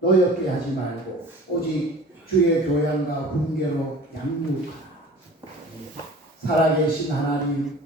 노엽게 하지 말고 오직 주의 교양과 분계로 양육하라. 살아계신 하나님,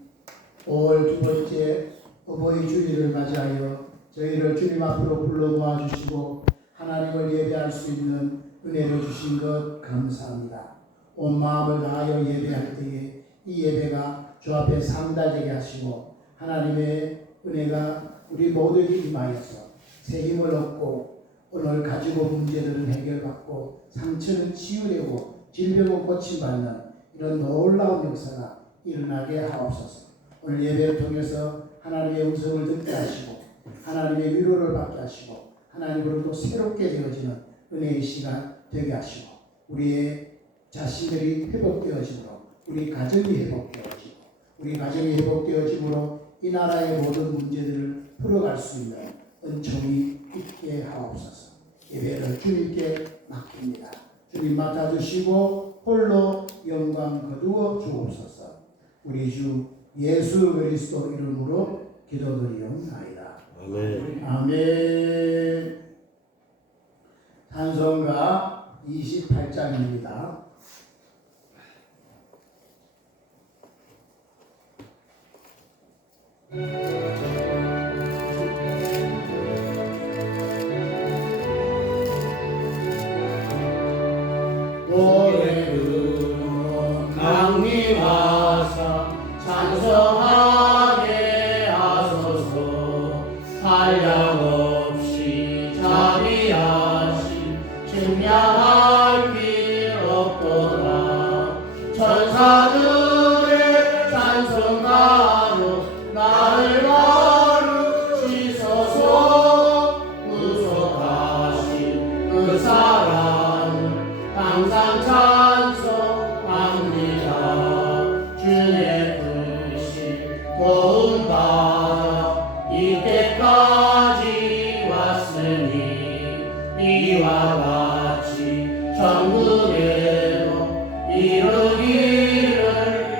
5월 두 번째 어버이 주일을 맞이하여 저희를 주님 앞으로 불러 모아주시고 하나님을 예배할 수 있는 은혜를 주신 것 감사합니다. 온 마음을 다하여 예배할 때에 이 예배가 주 앞에 상달되게 하시고 하나님의 은혜가 우리 모두에게 임하여서 새 힘을 얻고 오늘 가지고 문제들은 해결받고 상처는 치유되고 질병은 고침받는 이런 놀라운 역사가 일어나게 하옵소서. 오늘 예배를 통해서 하나님의 음성을 듣게 하시고 하나님의 위로를 받게 하시고 하나님으로부터 새롭게 되어지는 은혜의 시간 되게 하시고 우리의 자신들이 회복되어지므로 우리 가정이 회복되어지고 우리 가정이 회복되어지므로 이 나라의 모든 문제들을 풀어갈 수 있는 은총이 있게 하옵소서. 예배를 주님께 맡깁니다. 주님 맡아주시고 홀로 영광 거두어 주옵소서. 우리 주 예수 그리스도 이름으로 기도드리옵나이다. 아멘. 아멘. 찬송가 28장입니다. 노래로 강림하사 찬송하게 하소서. 한량없이 자비하신 증량할 길 없도다. 천사들의 찬송가로 나를 가르치소서. 구속하신 그 사랑을 항상 찬송합니다. 주의 뜻이 도움받아 이때까지 왔으니 이와 같이 천국에도 이루기를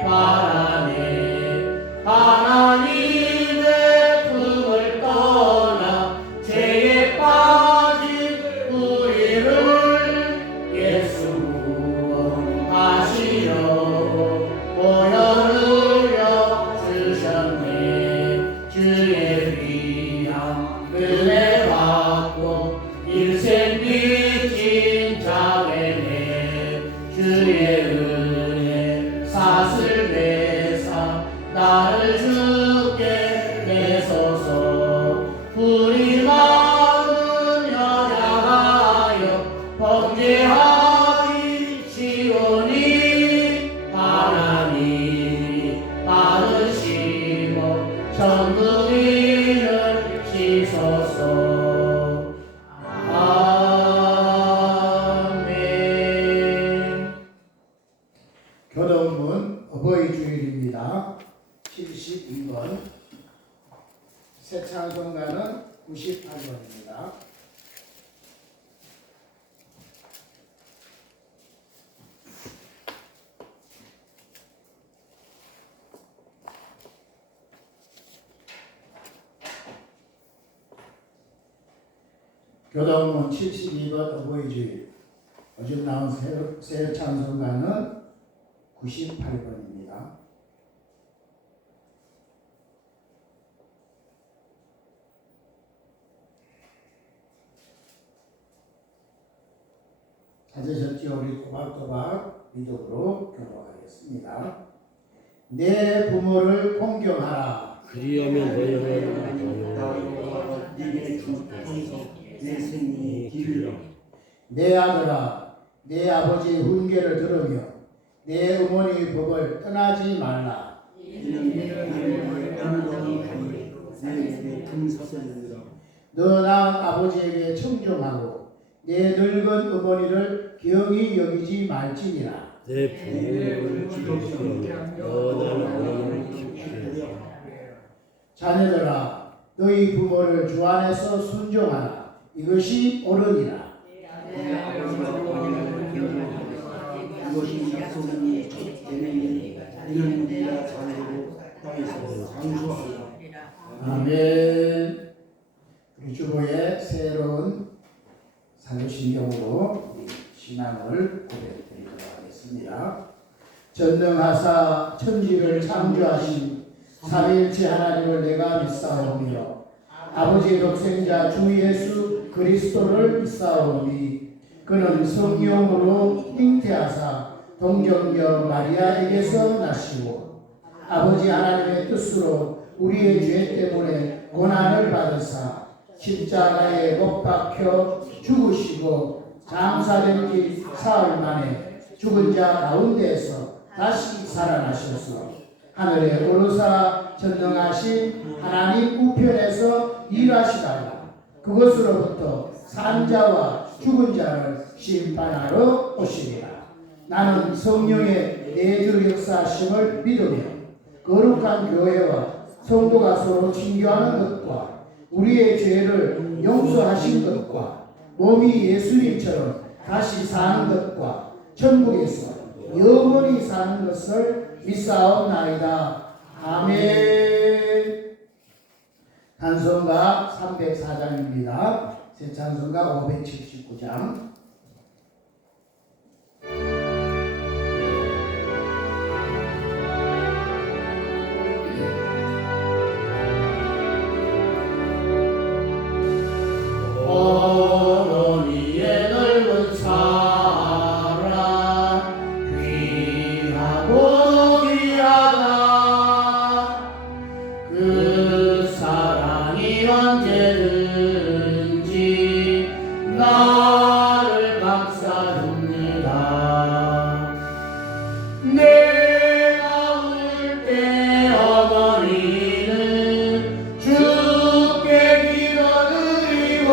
바라네. 하나님의 품을 떠나 죄에 빠진 우리를 예수 구원하시려 보혈을 주셨네. 주의 귀한 은혜 받고 일생 빚진 자매네. 주의 은혜 사슬 매사 나를 주께 내소서. 우리 마음은 연약하여 범죄하기 쉬우니 하나님이 받으시고 천국인을 지소서. 아멘. 교동문 어버이 주일입니다. 72번. 새 찬송가는 98번입니다. 교동문 72번 어버이 주일. 요즘 나온 새 찬송가는 98번입니다. 찾으셨지요? 우리 꼬박꼬박 믿음으로 교도하겠습니다. 내 부모를 공경하라. 그리하면 너희는 내 생이 기르라. 내 아들아, 내 아버지의 훈계를 들으며 내 어머니의 법을 떠나지 말라. 너 낳은 아버지에게 청종하고 내 늙은 어머니를 기억이 여기지 말지니라. 내 부모를 기도하며 너는 기쁘리라. 자녀들아, 너희 부모를 주 안에서 순종하라. 이것이 옳으니라. 이것이 약속이 되는 이는 우리가 자녀로 땅에서 장수하리라. 아멘. 우리 주보의 새로운 사도신경으로 우리 신앙을 고백드리도록 하겠습니다. 전능하사 천지를 창조하신 삼위일체 하나님을 내가 믿사오며 아버지 독생자 주 예수 그리스도를 믿사오니 그는 성령으로 잉태하사 동정녀 마리아에게서 나시고 아버지 하나님의 뜻으로 우리의 죄 때문에 고난을 받으사 십자가에 못 박혀 죽으시고 장사된 지 사흘 만에 죽은 자 가운데에서 다시 살아나셔서 하늘에 오르사 전능하신 하나님 우편에서 일하시다가 그것으로부터 산 자와 죽은 자를 심판하러 오시리라. 나는 성령의 내주 역사하심을 믿으며 거룩한 교회와 성도가 서로 친교하는 것과 우리의 죄를 용서하신 것과 몸이 예수님처럼 다시 사는 것과 천국에서 영원히 사는 것을 믿사옵나이다. 아멘. 찬송가 304장입니다. 새 찬송가 579장. 어머니의 넓은 사랑 귀하고 귀하다. 그 사랑이 언제든지 나를 감싸줍니다. 내가 울 때 어머니는 주께 기도드리고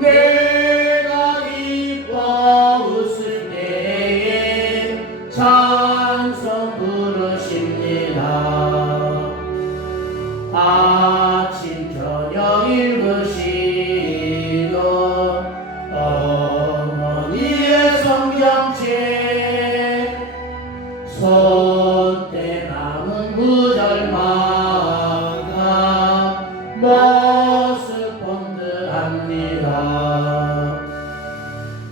내가 기뻐 웃을 때에 찬송 부르십니다. 아침 저녁 읽으시던 어머니의 성경책 손때 남은 구절마다 모습 본드합니다.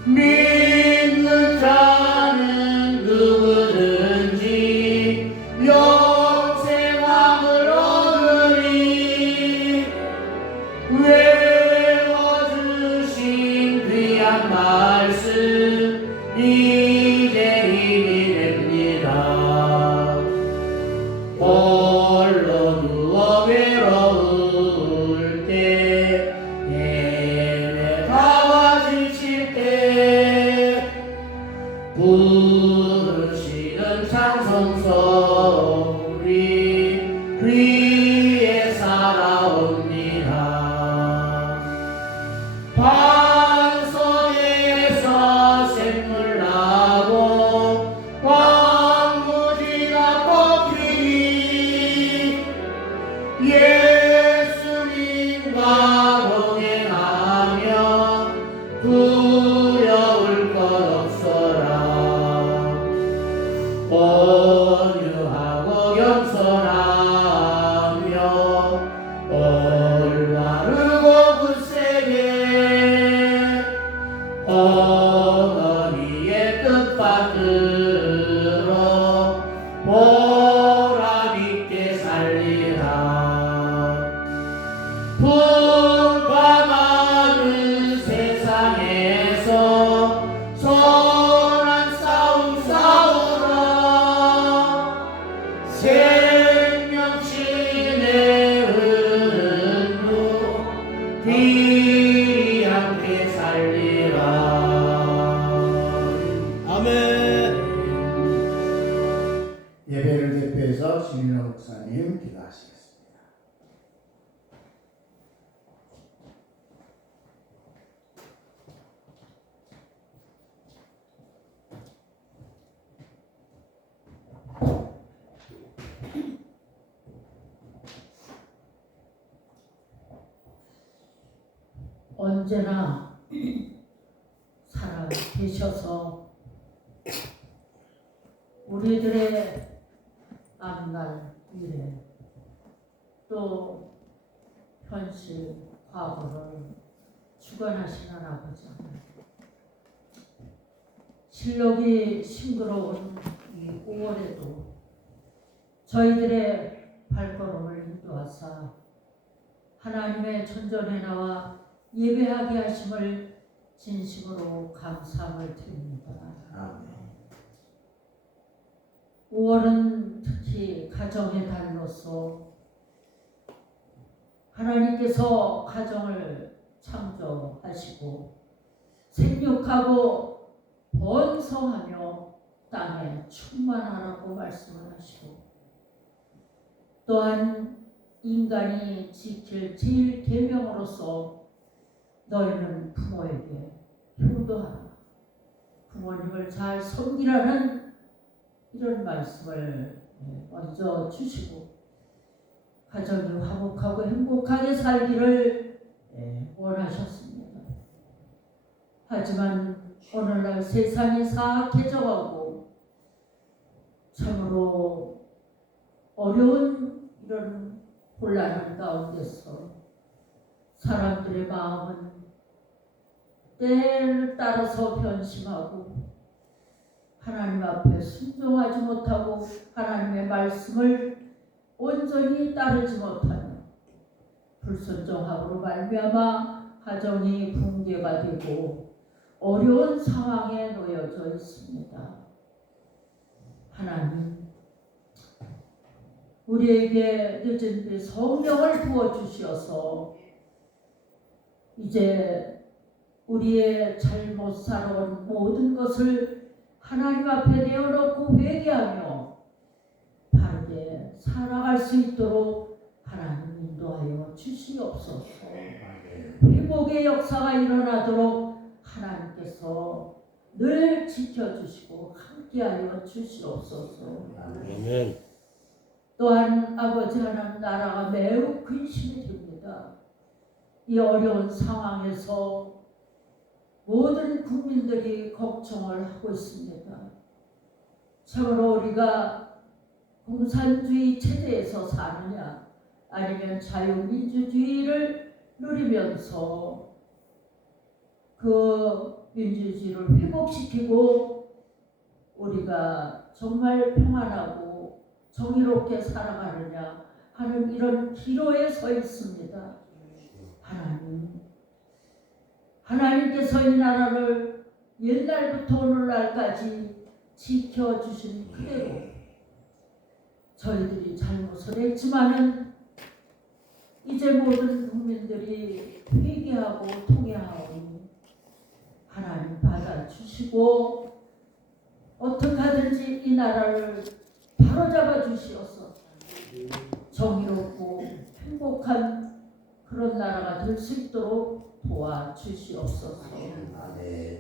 믿는 자는 누구든지 영생함을 얻으리. 외워주신 귀한 말씀 이제 힘이 됩니다. 홀로 누워 외로울 때 헤매다가 지칠 때 부르시는 찬송 소리 귀에 살아옵니다. 반석에서 샘물 나고 황무지가 뽑히니 예수님과 동행하며 두려울 것 없어라. 온유하고 겸손하며 올바르고 굳세게 어머니의 뜻받들어 보람있게 살리라. 풍파많은 세상에서 선한 싸움 싸우라. 생명신의 흐르는 물 귀히 함께 살리라. 아멘. 예배를 대표해서 신인호 목사님 기도하시겠습니다. 언제나 살아 계셔서 우리들의 앞날 미래 또 현실 과거를 주관하시는 아버지 하나님, 실록이 싱그러운 이 5월에도 저희들의 발걸음을 인도하사 하나님의 전전에 나와 예배하게 하심을 진심으로 감사함을 드립니다. 아멘. 5월은 특히 가정의 달로서 하나님께서 가정을 창조하시고 생육하고 번성하며 땅에 충만하라고 말씀을 하시고, 또한 인간이 지킬 제일 계명으로서 너희는 부모에게 효도하라, 부모님을 잘 섬기라는 이런 말씀을 먼저 주시고, 가정이 화목하고 행복하게 살기를 원하셨습니다. 하지만 오늘날 세상이 사악해져가고 참으로 어려운 이런 혼란 가운데서 사람들의 마음은 때를 따라서 변심하고 하나님 앞에 순종하지 못하고 하나님의 말씀을 온전히 따르지 못하며 불순종함으로 말미암아 가정이 붕괴가 되고 어려운 상황에 놓여져 있습니다. 하나님, 우리에게 늦은 비 성령을 부어주시어서 이제 우리의 잘못 살아온 모든 것을 하나님 앞에 내어놓고 회개하며 바르게 살아갈 수 있도록 하나님 인도하여 주시옵소서. 회복의 역사가 일어나도록 하나님께서 늘 지켜주시고 함께하여 주시옵소서. 아멘. 또한 아버지 하나님, 나라가 매우 근심이 됩니다. 이 어려운 상황에서 모든 국민들이 걱정을 하고 있습니다. 참으로 우리가 공산주의 체제에서 사느냐 아니면 자유민주주의를 누리면서 그 민주주의를 회복시키고 우리가 정말 평안하고 정의롭게 살아가느냐 하는 이런 기로에 서 있습니다. 하나님께서 이 나라를 옛날부터 오늘날까지 지켜주신 그대로 저희들이 잘못을 했지만은 이제 모든 국민들이 회개하고 통회하오니 하나님 받아주시고 어떻게 하든지 이 나라를 바로잡아 주시어서 정의롭고 행복한 그런 나라가 될 수 있도록 도와주시옵소서.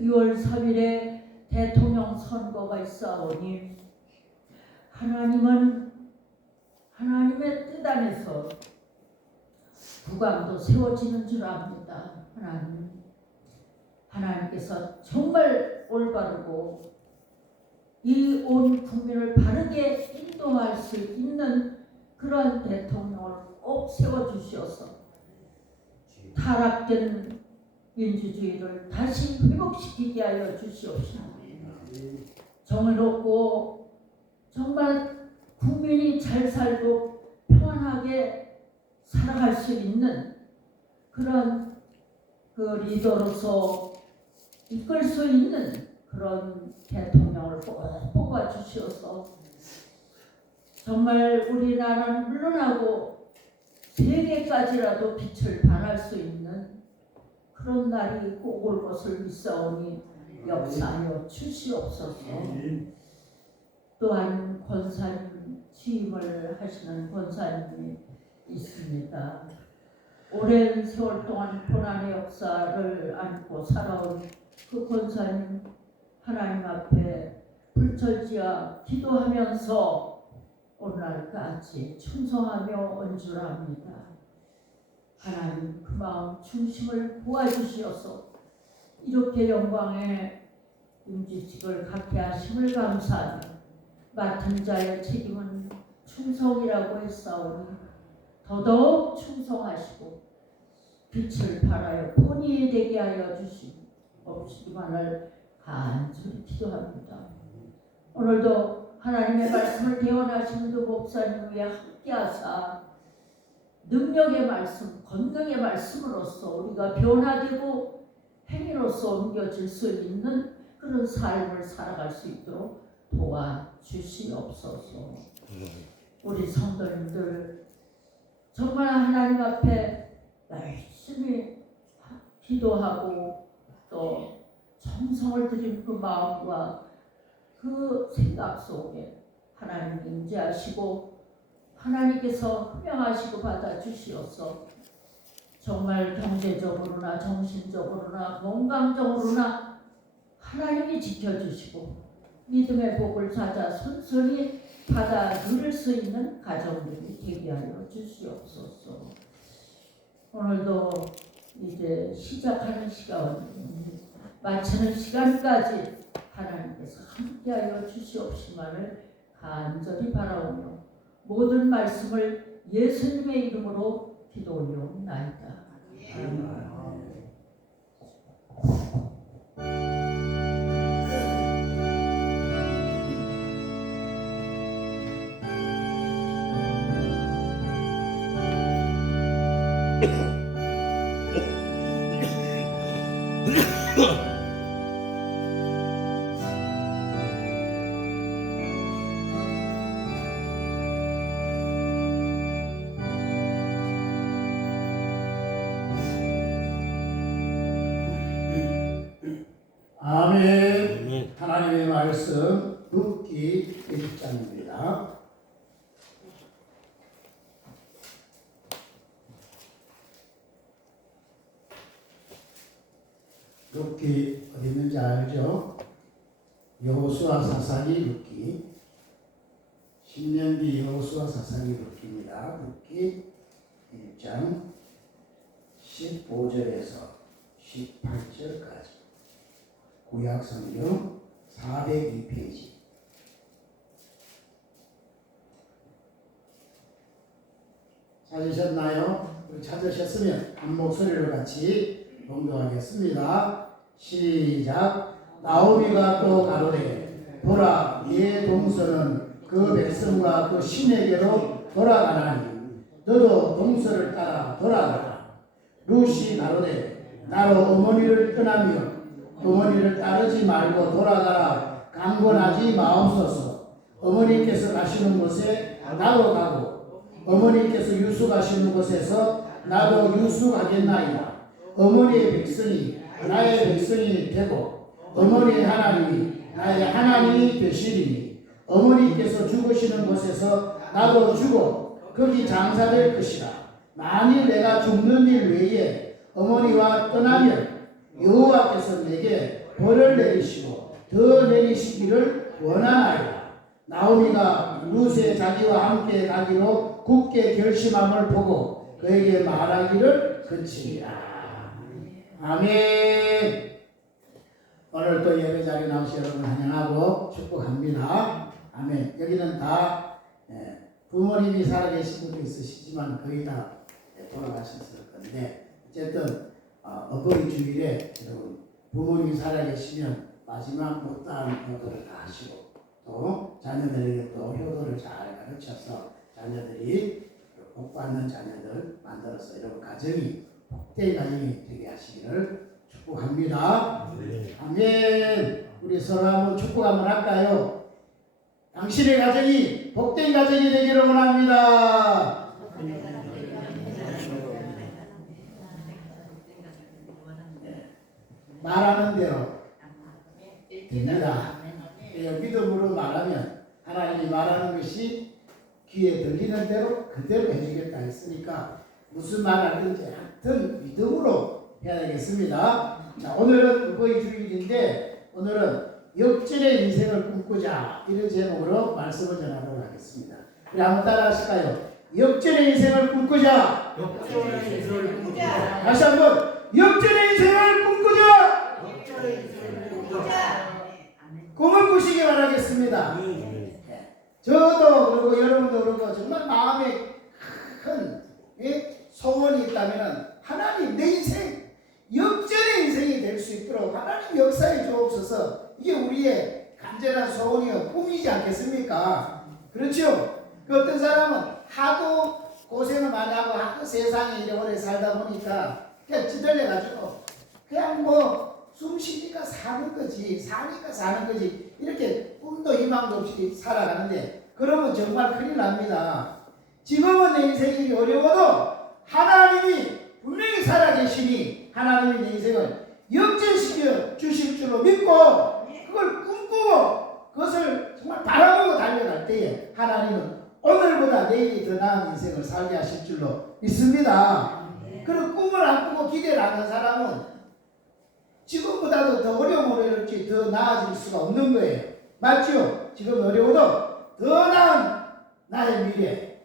6월 3일에 대통령 선거가 있사오니 하나님은 하나님의 뜻 안에서 국왕도 세워지는 줄 압니다. 하나님께서 정말 올바르고 이 온 국민을 바르게 인도할 수 있는 그런 대통령을 꼭 세워주시어서 타락된 민주주의를 다시 회복시키게 하여 주시옵소서. 정의롭고 정말 국민이 잘 살고 평안하게 살아갈 수 있는 그런 그 리더로서 이끌 수 있는 그런 대통령을 꼭 뽑아 주시어서 정말 우리나라는 물론하고 세계까지라도 빛을 발할 수 있는 그런 날이 꼭 올 것을 믿사오니 역사하여 주시옵소서. 또한 권사님 취임을 하시는 권사님이 있습니다. 오랜 세월 동안 고난의 역사를 안고 살아온 그 권사님 하나님 앞에 불철지야 기도하면서 오늘날까지 충성하며 언주합니다. 하나님 그 마음 중심을 도와주시어서 이렇게 영광의 임직을 갖게 하심을 감사하며 맡은 자의 책임은 충성이라고 했사오니 더더욱 충성하시고 빛을 발하여 본의에 되게 되게 하여 주시옵시기만을 간절히 기도합니다. 오늘도 하나님의 말씀을 대원하시는 그 목사님 위에 함께하사 능력의 말씀, 권능의 말씀으로써 우리가 변화되고 행위로서 옮겨질 수 있는 그런 삶을 살아갈 수 있도록 도와주시옵소서. 우리 성도님들 정말 하나님 앞에 열심히 기도하고 또 정성을 들인 그 마음과 그 생각 속에 하나님 임재하시고 하나님께서 흠명하시고 받아주시어서 정말 경제적으로나 정신적으로나 건강적으로나 하나님이 지켜주시고 믿음의 복을 찾아 순순히 받아 누릴 수 있는 가정들이 되게 하여 주시옵소서. 오늘도 이제 시작하는 시간, 마치는 시간까지 하나님께서 함께하여 주시옵시만을 간절히 바라오며 모든 말씀을 예수님의 이름으로 기도 올려옵나이다. 아멘. 아멘. 하나님의 말씀 룻기 1장입니다. 룻기 어디 있는지 알죠? 여호수아 사사기 룻기, 신명기 여호수아 사사기 룻기입니다. 룻기 1장 15절에서 18절까지 구약성경 402페이지. 찾으셨나요? 찾으셨으면 한 목소리로 같이 봉독하겠습니다. 시작. 나오미가 또 가로되 보라 네 동서는 그 백성과 그 신에게로 돌아가나니 너도 동서를 따라 돌아가라. 룻이 가로되 나로 어머니를 떠나며 어머니를 따르지 말고 돌아가라. 강권하지 마옵소서. 어머니께서 가시는 곳에 나도 가고 어머니께서 유숙하시는 곳에서 나도 유숙하겠나이다. 어머니의 백성이 나의 백성이 되고 어머니의 하나님이 나의 하나님이 되시리니 어머니께서 죽으시는 곳에서 나도 죽어 거기 장사될 것이라. 만일 내가 죽는 일 외에 어머니와 떠나면 여호와께서 내게 벌을 내리시고 더 내리시기를 원하나이다. 나오미가 룻의 자기와 함께 가기로 굳게 결심함을 보고 그에게 말하기를 그치니라. 아멘. 오늘 또 예배 자리에 나오신 여러분 환영하고 축복합니다. 아멘. 여기는 다 부모님이 살아계신 분도 있으시지만 거의 다 돌아가셨을 건데 어쨌든 어버이 주일에 여러분 부모님이 살아계시면 마지막 못다한 효도를 다 하시고 또 자녀들에게 또 효도를 잘 가르쳐서 자녀들이 복받는 자녀들 만들어서 여러분 가정이 복된 가정이 되게 하시기를 축복합니다. 아멘. 우리 서로 한번 축복 한번 할까요? 당신의 가정이 복된 가정이 되기를 원합니다. 말하는 대로 됩니다. 믿음으로 말하면 하나님이 말하는 것이 귀에 들리는 대로 그대로 해주겠다 했으니까 무슨 말 하든지 하여튼 믿음으로 해야 되겠습니다. 자, 오늘은 어버이 주일인데 오늘은 역전의 인생을 꿈꾸자 이런 제목으로 말씀을 전하도록 하겠습니다. 우리 한번 따라 하실까요? 역전의 인생을 꿈꾸자. 역전의 인생을 꿈꾸자. 다시 한번 역전의 인생을 꿈꾸자. 역전의 인생을 꿈꾸자. 꿈을 꾸시기 바라겠습니다. 저도 그리고 여러분도 그렇고 정말 마음에 큰 소원이 있다면 하나님 내 인생 역전의 인생 될 수 있도록 하나님 역사에 주옵소서. 이게 우리의 간절한 소원이요 꿈이지 않겠습니까? 그렇죠? 그 어떤 사람은 하도 고생을 많이 하고 하도 세상에 이래 오래 살다 보니까 그냥 찌들려가지고 그냥 뭐 숨 쉬니까 사는 거지, 사니까 사는 거지, 이렇게 꿈도 희망도 없이 살아가는데 그러면 정말 큰일 납니다. 지금은 내 인생이 어려워도 하나님이 분명히 살아계시니 하나님이 내 인생을 역전시켜 주실 줄로 믿고 그걸 꿈꾸고 그것을 정말 바라보고 달려갈 때에 하나님은 오늘보다 내일이 더 나은 인생을 살게 하실 줄로 믿습니다. 그런 꿈을 안 꾸고 기대를 하는 사람은 지금보다도 더 어려울지 더 나아질 수가 없는 거예요. 맞죠? 지금 어려워도 더 나은 나의 미래,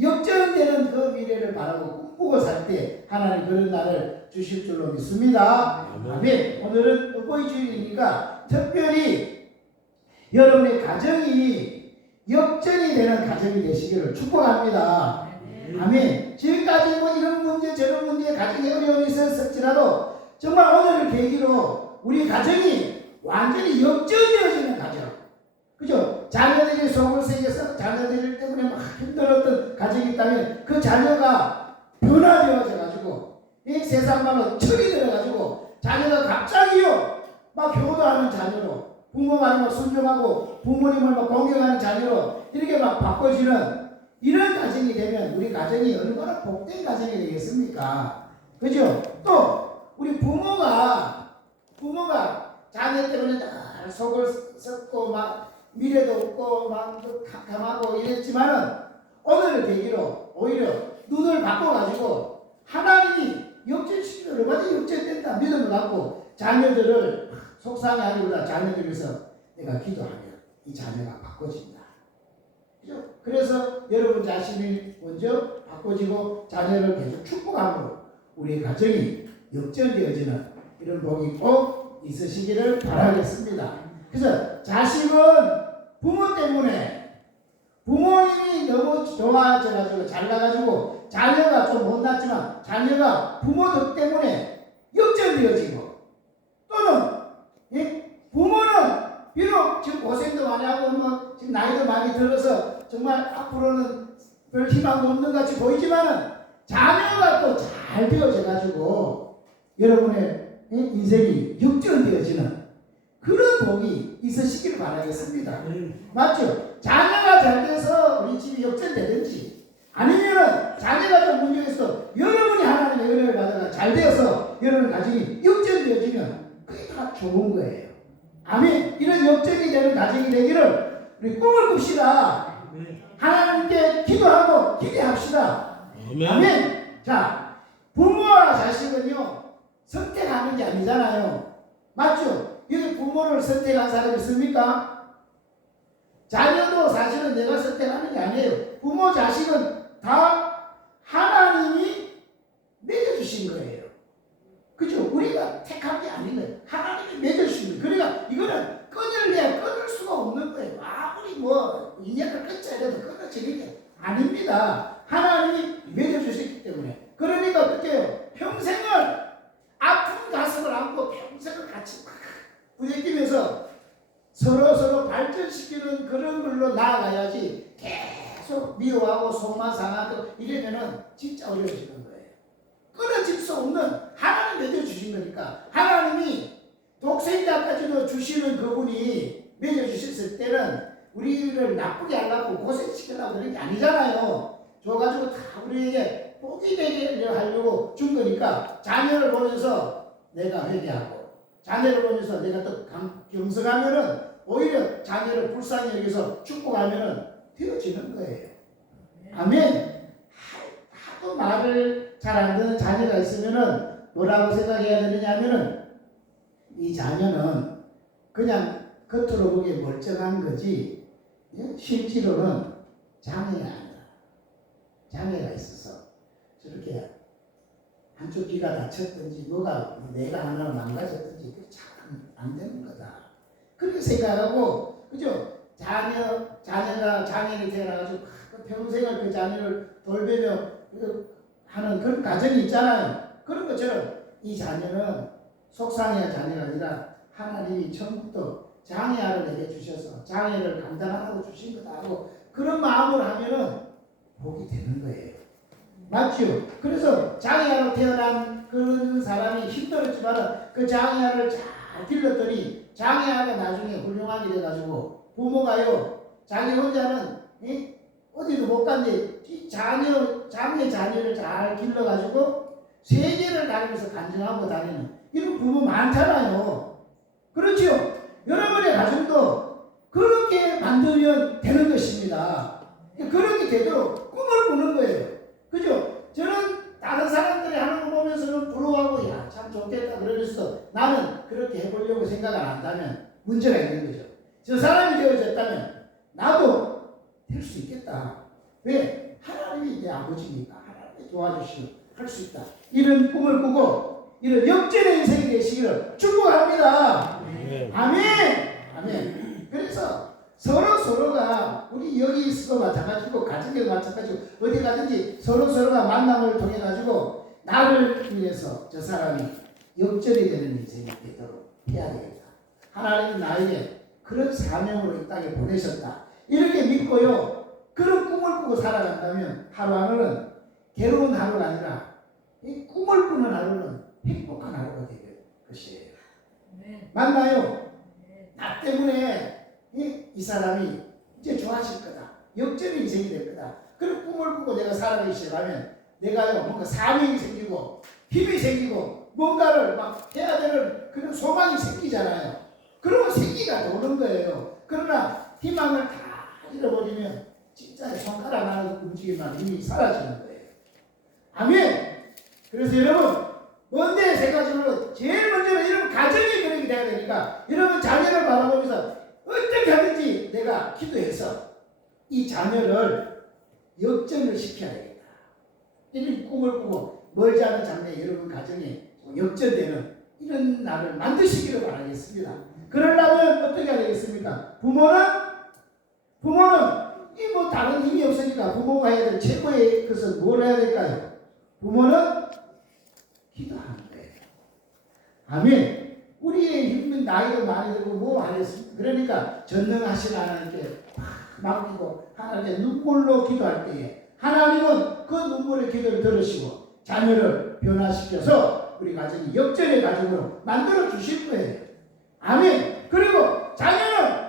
역전되는 그 미래를 바라고 꿈꾸고 살 때 하나님 그런 날을 주실 줄로 믿습니다. 아멘. 오늘은 어버이 주일이니까 특별히 여러분의 가정이 역전이 되는 가정이 되시기를 축복합니다. 아멘. 지금까지 뭐 이런 문제 저런 문제 가정에 어려움이 있었을지라도 정말 오늘을 계기로 우리 가정이 완전히 역전되어지는 가정. 그죠? 자녀들이 속을 새겨서 자녀들 때문에 막 힘들었던 가정이 있다면 그 자녀가 변화되어져 가지고 이 세상 말로 철이 들어가지고 자녀가 갑자기요 막 효도하는 자녀로 부모 말을 막 순종하고 부모님을 막 공경하는 자녀로 이렇게 막 바꿔지는 이런 가정이 되면 우리 가정이 얼마나 복된 가정이 되겠습니까? 그죠? 또 우리 부모가 자녀 때문에 늘 속을 썩고 막 미래도 없고 마음도 캄캄하고 이랬지만은 오늘을 계기로 오히려 눈을 바꿔가지고 하나님이 역전시키면 얼마나 역전된다 믿음을 갖고 자녀들을 속상해하기보다 자녀들 위해서 내가 기도하면 이 자녀가 바꿔진다. 그죠? 그래서 여러분 자신이 먼저 바꿔지고 자녀를 계속 축복함으로 우리의 가정이 역전되어지는 이런 복이 꼭 있으시기를 바라겠습니다. 그래서 자식은 부모 때문에 부모님이 너무 좋아져가지고 잘나가지고 자녀가 좀 못났지만 자녀가 부모 덕 때문에 역전되어지고 또는 부모는 비록 지금 고생도 많이 하고 뭐 지금 나이도 많이 들어서 정말 앞으로는 별 희망도 없는 것 같이 보이지만은 자녀가 또 잘 되어져가지고 여러분의 인생이 역전되어지는 그런 복이 있으시길 바라겠습니다. 맞죠? 자녀가 잘 돼서 우리 집이 역전되든지 아니면은 자녀가 좀 문제가 있어 여러분이 하나님의 은혜를 받아가 잘 되어서 여러분 가정이 역전되어지면 그게 다 좋은 거예요. 아멘. 이런 역전이 되는 가정이 되기를 우리 꿈을 꿉시다. 하나님께 기도하고 기대합시다. 아멘. 자, 부모와 자식은요 선택하는 게 아니잖아요. 맞죠? 여기 부모를 선택한 사람이 있습니까? 자녀도 사실은 내가 선택하는 게 아니에요. 부모 자식은 다 하나님이 맺어주신 거예요. 그죠? 우리가 택한 게 아닌 거예요. 하나님이 맺어주신 거예요. 그러니까 이거는 끊을래야 끊을 수가 없는 거예요. 아무리 뭐 인연을 끊자 해도 끊어지는 게 아닙니다. 하나님이 맺어주셨기 때문에. 그러니까 어떻게 해요? 평생을 아픈 가슴을 안고 평생을 같이 부대끼면서 서로 발전시키는 그런 걸로 나아가야지 계속 미워하고 속만 상하고 이러면은 진짜 어려워지는 거예요. 끊어질 수 없는 하나님 맺어주신 거니까 하나님이 독생자까지도 주시는 그분이 맺어주셨을 때는 우리를 나쁘게 하려고 고생시키려고 그런 게 아니잖아요. 줘가지고 다 우리에게 복이 되게 하려고 준 거니까 자녀를 보면서 내가 회개하고 자녀를 보면서 내가 또 경성하면은 오히려 자녀를 불쌍히 여기서 축복하면은 되어지는 거예요. 아멘. 하도 말을 잘 안 듣는 자녀가 있으면은 뭐라고 생각해야 되느냐면은 이 자녀는 그냥 겉으로 보기에 멀쩡한 거지 실제로는 장애가 아니라 장애가 있어서 저렇게 한쪽 귀가 다쳤든지 뭐가 뇌가 하나 망가졌든지 잘 안 되는 거다. 그렇게 생각하고 그죠? 자녀가 장애인이 태어나가지고 평생을 그 자녀를 돌보며 하는 그런 가정이 있잖아요. 그런 것처럼 이 자녀는 속상해야 자녀가 아니라 하나님이 처음부터 장애아를 내게 주셔서 장애를 감당하라고 주신 거다 하고 그런 마음으로 하면은 복이 되는 거예요. 맞죠? 그래서 장애아로 태어난 그런 사람이 힘들었지만 그 장애아를 잘 길렀더니 장애아가 나중에 훌륭하게 돼가지고 부모가요 자기 혼자는 어디도 못 간데 장애 자녀를 잘 길러가지고 세계를 다니면서 간증하고 다니는 이런 부모 많잖아요. 그렇죠? 여러분의 가정도 그렇게 만들면 되는 것입니다. 그렇게 되도록 꿈을 꾸는 거예요. 그죠? 저는 다른 사람들이 하는 거 보면서는 부러워하고 야 참 좋겠다 그러면서 나는 그렇게 해보려고 생각을 안 한다면 문제가 있는 거죠. 저 사람이 되어졌다면 나도 될 수 있겠다. 왜? 하나님이 내 아버지니까 하나님이 도와주시고 할 수 있다. 이런 꿈을 꾸고 이런 역전의 인생이 되시기를 축복합니다. 아멘. 아멘. 그래서 서로가 우리 여기 있어도 마찬가지고 가정에도 마찬가지고 어디 가든지 서로가 만남을 통해 가지고 나를 위해서 저 사람이 역전이 되는 인생이 되도록 해야 되겠다. 하나님은 나에게 그런 사명으로 이 땅에 보내셨다. 이렇게 믿고요. 그런 꿈을 꾸고 살아간다면 하루하루는 괴로운 하루가 아니라 이 꿈을 꾸는 하루는 행복한 하루가 될 것이에요. 맞나요? 나 때문에 이 사람이 이제 좋아질 거다. 역전의 인생이 될 거다. 그런 꿈을 꾸고 내가 살아가기 시작하면 내가요 뭔가 사명이 생기고 힘이 생기고 뭔가를 막 해야 되는 그런 소망이 생기잖아요. 그러면 생기가 도는 거예요. 그러나 희망을 다 잃어버리면 진짜 손가락 하나 움직이면 힘이 사라지는 거예요. 아멘. 그래서 여러분 먼저 세 가지로 제일 먼저는 이런 가정이 그렇게 돼야 되니까 여러분 자녀를 바라보면서 어떻게 하든지 내가 기도해서 이 자녀를 역전을 시켜야 되겠다. 이런 꿈을 꾸고 멀지 않은 장래 여러분 가정에 역전되는 이런 날을 만드시기를 바라겠습니다. 그러려면 어떻게 해야 되겠습니까? 부모는 이 뭐 다른 힘이 없으니까 부모가 해야 될 최고의 것은 뭘 해야 될까요? 부모는 기도하는 거예요. 아멘. 우리의 힘은 나이도 많이 들고 뭐 하겠습니까? 그러니까 전능하신 하나님께 맡기고 하나님께 눈물로 기도할 때에 하나님은 그 눈물의 기도를 들으시고 자녀를 변화시켜서 우리 가정이 역전의 가정으로 만들어 주실 거예요. 아멘. 그리고 자녀는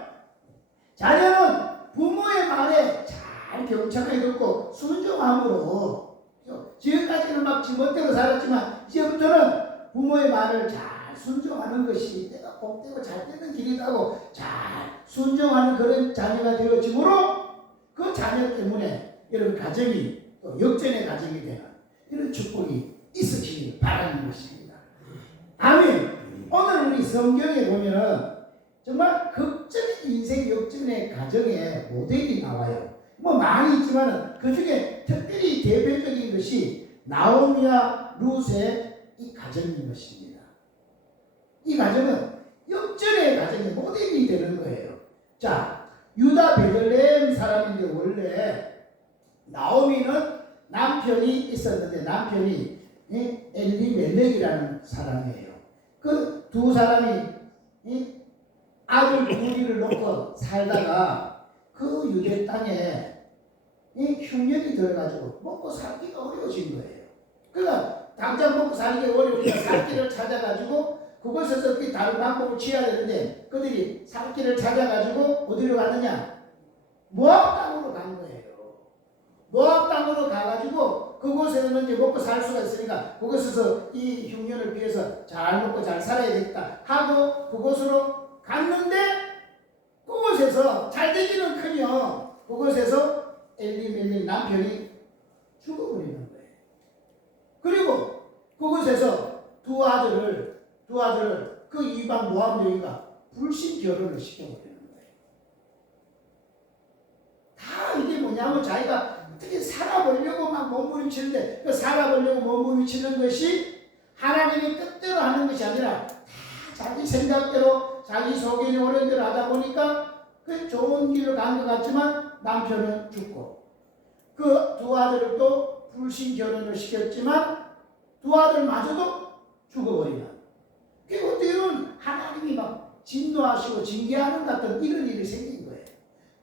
부모의 말에 잘 경청하게 듣고 순종함으로 지금까지는 막 지멋대로 살았지만 이제부터는 부모의 말을 잘 순종하는 것이 내가 복되고 잘 되는 길이라고 잘 순종하는 그런 자녀가 되어지므로 그 자녀 때문에 여러분 가정이 또 역전의 가정이 되는 이런 축복이 있으시길 바라는 것입니다. 아멘. 오늘 우리 성경에 보면은 정말 극적인 인생 역전의 가정의 모델이 나와요. 뭐 많이 있지만 그 중에 특별히 대표적인 것이 나오미와 룻의 이 가정인 것입니다. 이 가정은 역전의 가정의 모델이 되는 거예요. 자, 유다 베들레헴 사람인데 원래 나오미는 남편이 있었는데 남편이 엘리멜렉이라는 사람이에요. 그 두 사람이 아들 둘이를 놓고 살다가 그 유대 땅에 흉년이 들어가지고 먹고 살기가 어려워진 거예요. 그러니까 당장 먹고 살기 어려우니까 살 길을 찾아가지고 그곳에서 다른 방법을 취해야 되는데 그들이 살 길을 찾아가지고 어디로 가느냐? 모압 땅으로 간 거예요. 모압 땅으로 가가지고 그곳에서는 이제 먹고 살 수가 있으니까 그곳에서 이 흉년을 피해서 잘 먹고 잘 살아야 되겠다 하고 그곳으로 갔는데 그곳에서 잘 되기는 커녕 그곳에서 엘리멜렉 남편이 죽어버리는 거예요. 그리고 그곳에서 두 아들을 그 이방 모압 여인과 불신 결혼을 시켜버리는 거예요. 다 이게 뭐냐면 자기가 어떻게 살아보려고 막 몸부림치는데 그 살아보려고 몸부림치는 것이 하나님의 뜻대로 하는 것이 아니라 다 자기 생각대로 자기 속에 오른 대로 하다 보니까 그 좋은 길을 간 것 같지만 남편은 죽고 그 두 아들을 또 불신 결혼을 시켰지만 두 아들마저도 죽어버리는. 그리고 진노하시고 징계하는 같은 이런 일이 생긴 거예요.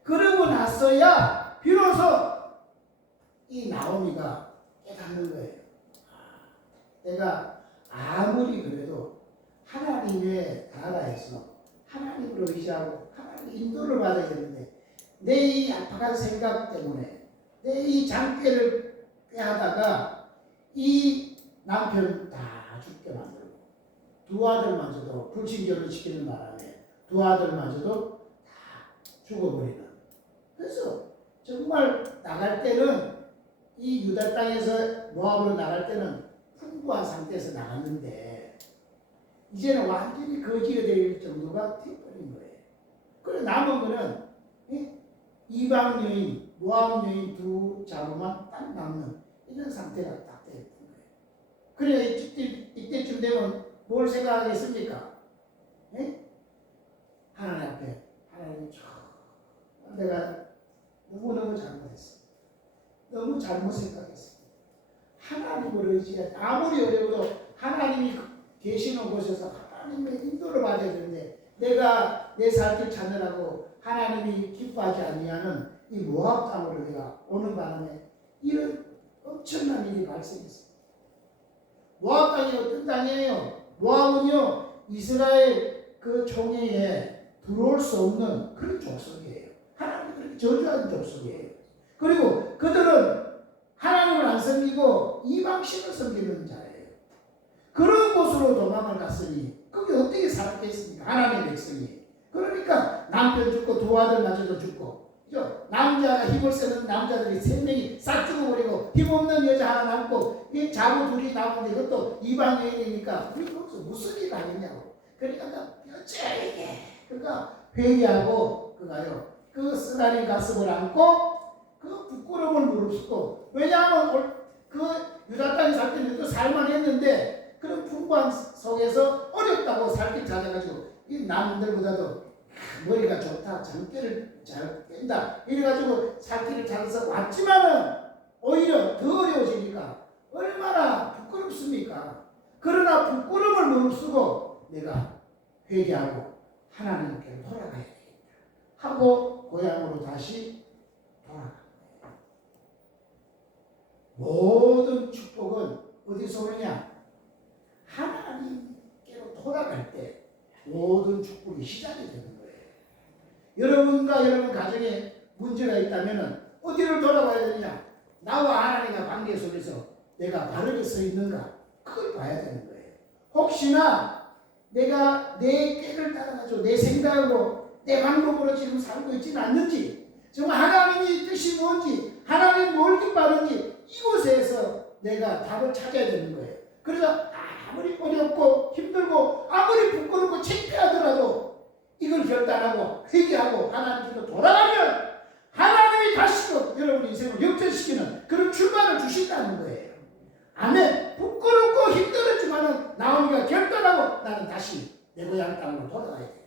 그러고 나서야 비로소 이 나오미가 깨닫는 거예요. 내가 아무리 그래도 하나님의 나라에서 하나님으로 의지하고 하나님의 인도를 받아야 되는데 내 이 압박한 생각 때문에 내 이 장깨를 꾀하다가 이 남편 다 죽게 만들고 두 아들마저도 불친절을 시키는 바람에 두 아들마저도 다 죽어버리는. 그래서 정말 나갈 때는 이 유다 땅에서 모압으로 나갈 때는 풍부한 상태에서 나갔는데 이제는 완전히 거지가 될 정도가 되어버린 거예요. 그래 남은 거는 이방 여인, 모압 여인 두 자루만 딱 남는 이런 상태가 딱 되었던 거예요. 그래 이때쯤 되면 뭘 생각하겠습니까? 하나님 앞에 하나님 내가 너무너무 잘못했어. 너무 잘못 생각했습니다. 하나님을 의지해 아무리 어려워도 하나님이 계시는 곳에서 하나님의 인도를 받아야 되는데 내가 내 살길 찾느라고 하나님이 기뻐하지 아니하는 이 모압 땅으로 내가 오는 바람에 이런 엄청난 일이 발생했습니다. 모압 땅이 어떤 땅이에요? 모압은요 이스라엘 그 총회에 들어올 수 없는 그런 족속이에요. 하나님이 그렇게 저주하는 족속이에요. 그리고 그들은 하나님을 안 섬기고 이방신을 섬기는 자예요. 그런 곳으로 도망을 갔으니 거기 어떻게 살았겠습니까? 하나님의 백성이. 그러니까 남편 죽고 두 아들마저도 죽고 그죠? 남자가 힘을 쓰는 남자들이 3명이 싹 죽어버리고 힘없는 여자 하나 남고 이 자부 둘이 나오는데 이것도 이방 여인이니까 우리 거기서 무슨 일 하겠냐고. 그러니까 여자에게 그러니까 회개하고 그가요 그 쓰라린 가슴을 안고 그 부끄러움을 무릅쓰고 왜냐하면 그 유다 땅에 살 때는 또 살만했는데 그런 풍부한 속에서 어렵다고 살길 찾아가지고 이 남들보다도 머리가 좋다 장깨를 잘 깬다 이래가지고 살길을 찾아서 왔지만은 오히려 더 어려워지니까 얼마나 부끄럽습니까? 그러나 부끄러움을 무릅쓰고 내가 회개하고 하나님께 돌아가야 되겠다 하고 고향으로 다시 돌아가. 모든 축복은 어디서 오느냐? 하나님께로 돌아갈 때 모든 축복이 시작이 되는 거예요. 여러분과 여러분 가정에 문제가 있다면 어디를 돌아가야 되느냐? 나와 하나님과 관계 속에서 내가 바르게 서 있는가? 그걸 봐야 되는 거예요. 혹시나 내가 내 꾀를 따라가지고 내 생각하고 내 방법으로 지금 살고 있지는 않는지 정말 하나님의 뜻이 뭔지 하나님 뭘 기뻐하는지 이곳에서 내가 답을 찾아야 되는 거예요. 그래서 아무리 어렵고 힘들고 아무리 부끄럽고 창피하더라도 이걸 결단하고 회개하고 하나님께로 돌아가면 하나님이 다시금 여러분 인생을 역전시키는 그런 출발을 주신다는 거예요. 아멘. 부끄럽고 힘들었지만은 나오미가 결단하고 나는 다시 내 고향 땅으로 돌아가야 돼.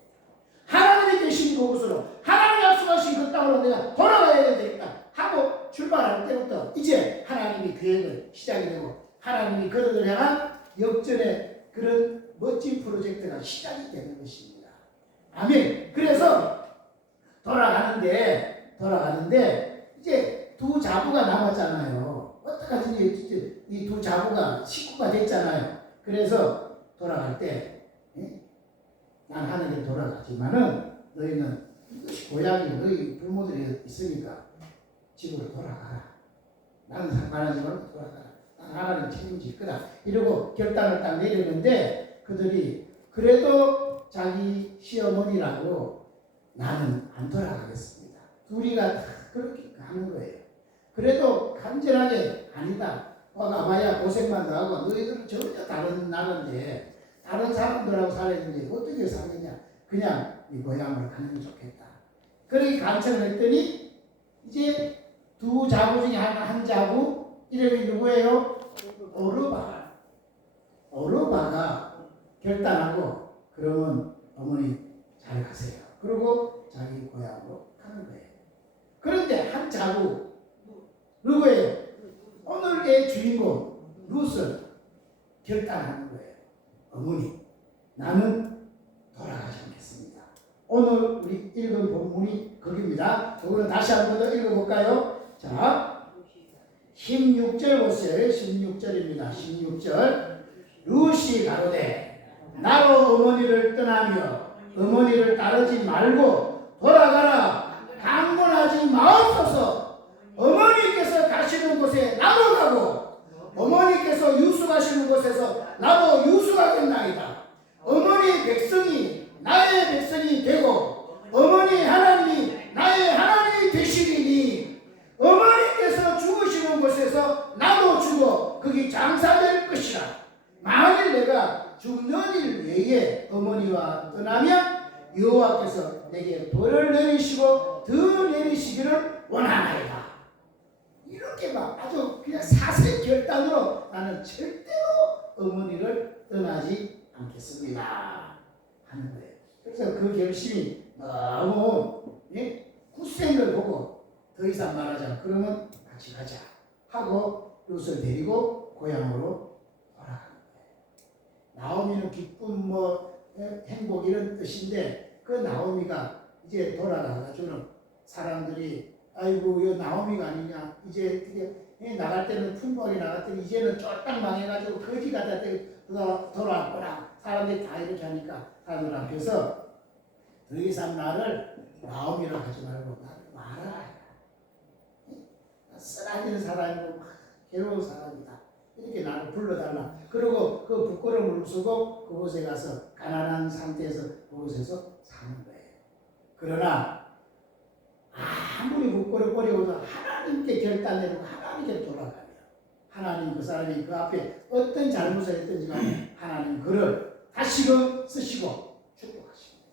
하나님이 계신 그곳으로 하나님이 약속하신 그 땅으로 내가 돌아가야 되겠다 하고 출발할 때부터 이제 하나님이 계획을 시작이 되고 하나님이 그들을 향한 역전의 그런 멋진 프로젝트가 시작이 되는 것입니다. 아멘. 그래서 돌아가는데 이제 두 자부가 남았잖아요. 어떡하든지 이 두 자부가 식구가 됐잖아요. 그래서 돌아갈 때 난 하늘에 돌아가지만은 너희는 이것이 고향이 너희 부모들이 있으니까 집으로 돌아가라. 나는 상관하지 말고 돌아가라. 난 하나님 책임질 거다. 이러고 결단을 딱 내렸는데 그들이 그래도 자기 시어머니라고 나는 안 돌아가겠습니다. 둘이가 다 그렇게 하는 거예요. 그래도 간절하게 아니다. 와봐야 고생만 더 하고 너희들은 전혀 다른 나라인데 다른 사람들하고 살았는데 어떻게 사느냐. 그냥 이 고향으로 가는 게 좋겠다. 그렇게 간청을 했더니 이제 두 자부 중에 한 자부 이름이 누구예요? 오르바가 결단하고 그러면 어머니 잘 가세요. 그리고 자기 고향으로 가는 거예요. 그런데 한 자부 누구예요? 오늘의 주인공 룻을 결단하는 거예요. 어머니 나는 돌아가지 않겠습니다. 오늘 우리 읽은 본문이 거기입니다. 그거는 다시 한 번 더 읽어볼까요? 자, 16절 보세요. 16절입니다. 16절. 룻이 가로되 나로 어머니를 떠나며 어머니를 따르지 말고 돌아가라. 강권하지 마옵소서. 어머니께서 가시는 곳에 나도 가고 어머니께서 유숙하시는 곳에서 나도 유숙하겠나이다. 어머니 백성이 나의 백성이 되고 어머니 하나님이 나의 하나님이 되시리니 어머니께서 죽으시는 곳에서 나도 죽어 거기 장사될 것이라. 만일 내가 죽는 일 외에 어머니와 떠나면 여호와께서 내게 벌을 내리시고 더 내리시기를 원하나이다. 이렇게 막 아주 그냥 사세 결단으로 나는 절대로 어머니를 떠나지 않겠습니다 하는 거예요. 그래서 그 결심이 너무 굳센 걸 보고 더 이상 말하자. 그러면 같이 가자 하고 룻을 데리고 고향으로 돌아가는 거예요. 나오미는 기쁨 행복 이런 뜻인데 그 나오미가 이제 돌아가가지고는 사람들이 아이고 이거 나오미가 아니냐 이제 나갈 때는 풍부하게 나갔더니 이제는 쫄딱 망해가지고 거지 같다 돌아왔구나. 사람들이 다 이렇게 하니까 사람들 앞에서 더 이상 나를 나오미라고 하지 말고 나를 말하라. 쓰라리는 사람이고 괴로운 사람이다. 이렇게 나를 불러달라. 그리고 그 부끄러움을 쓰고 그곳에 가서 가난한 상태에서 그곳에서 사는 거예요. 그러나 아무리 부끄러워도 하나님께 결단해놓고 하나님께 돌아가면 하나님 그 사람이 그 앞에 어떤 잘못을 했든지 간에 하나님 그를 다시금 쓰시고 축복하십니다.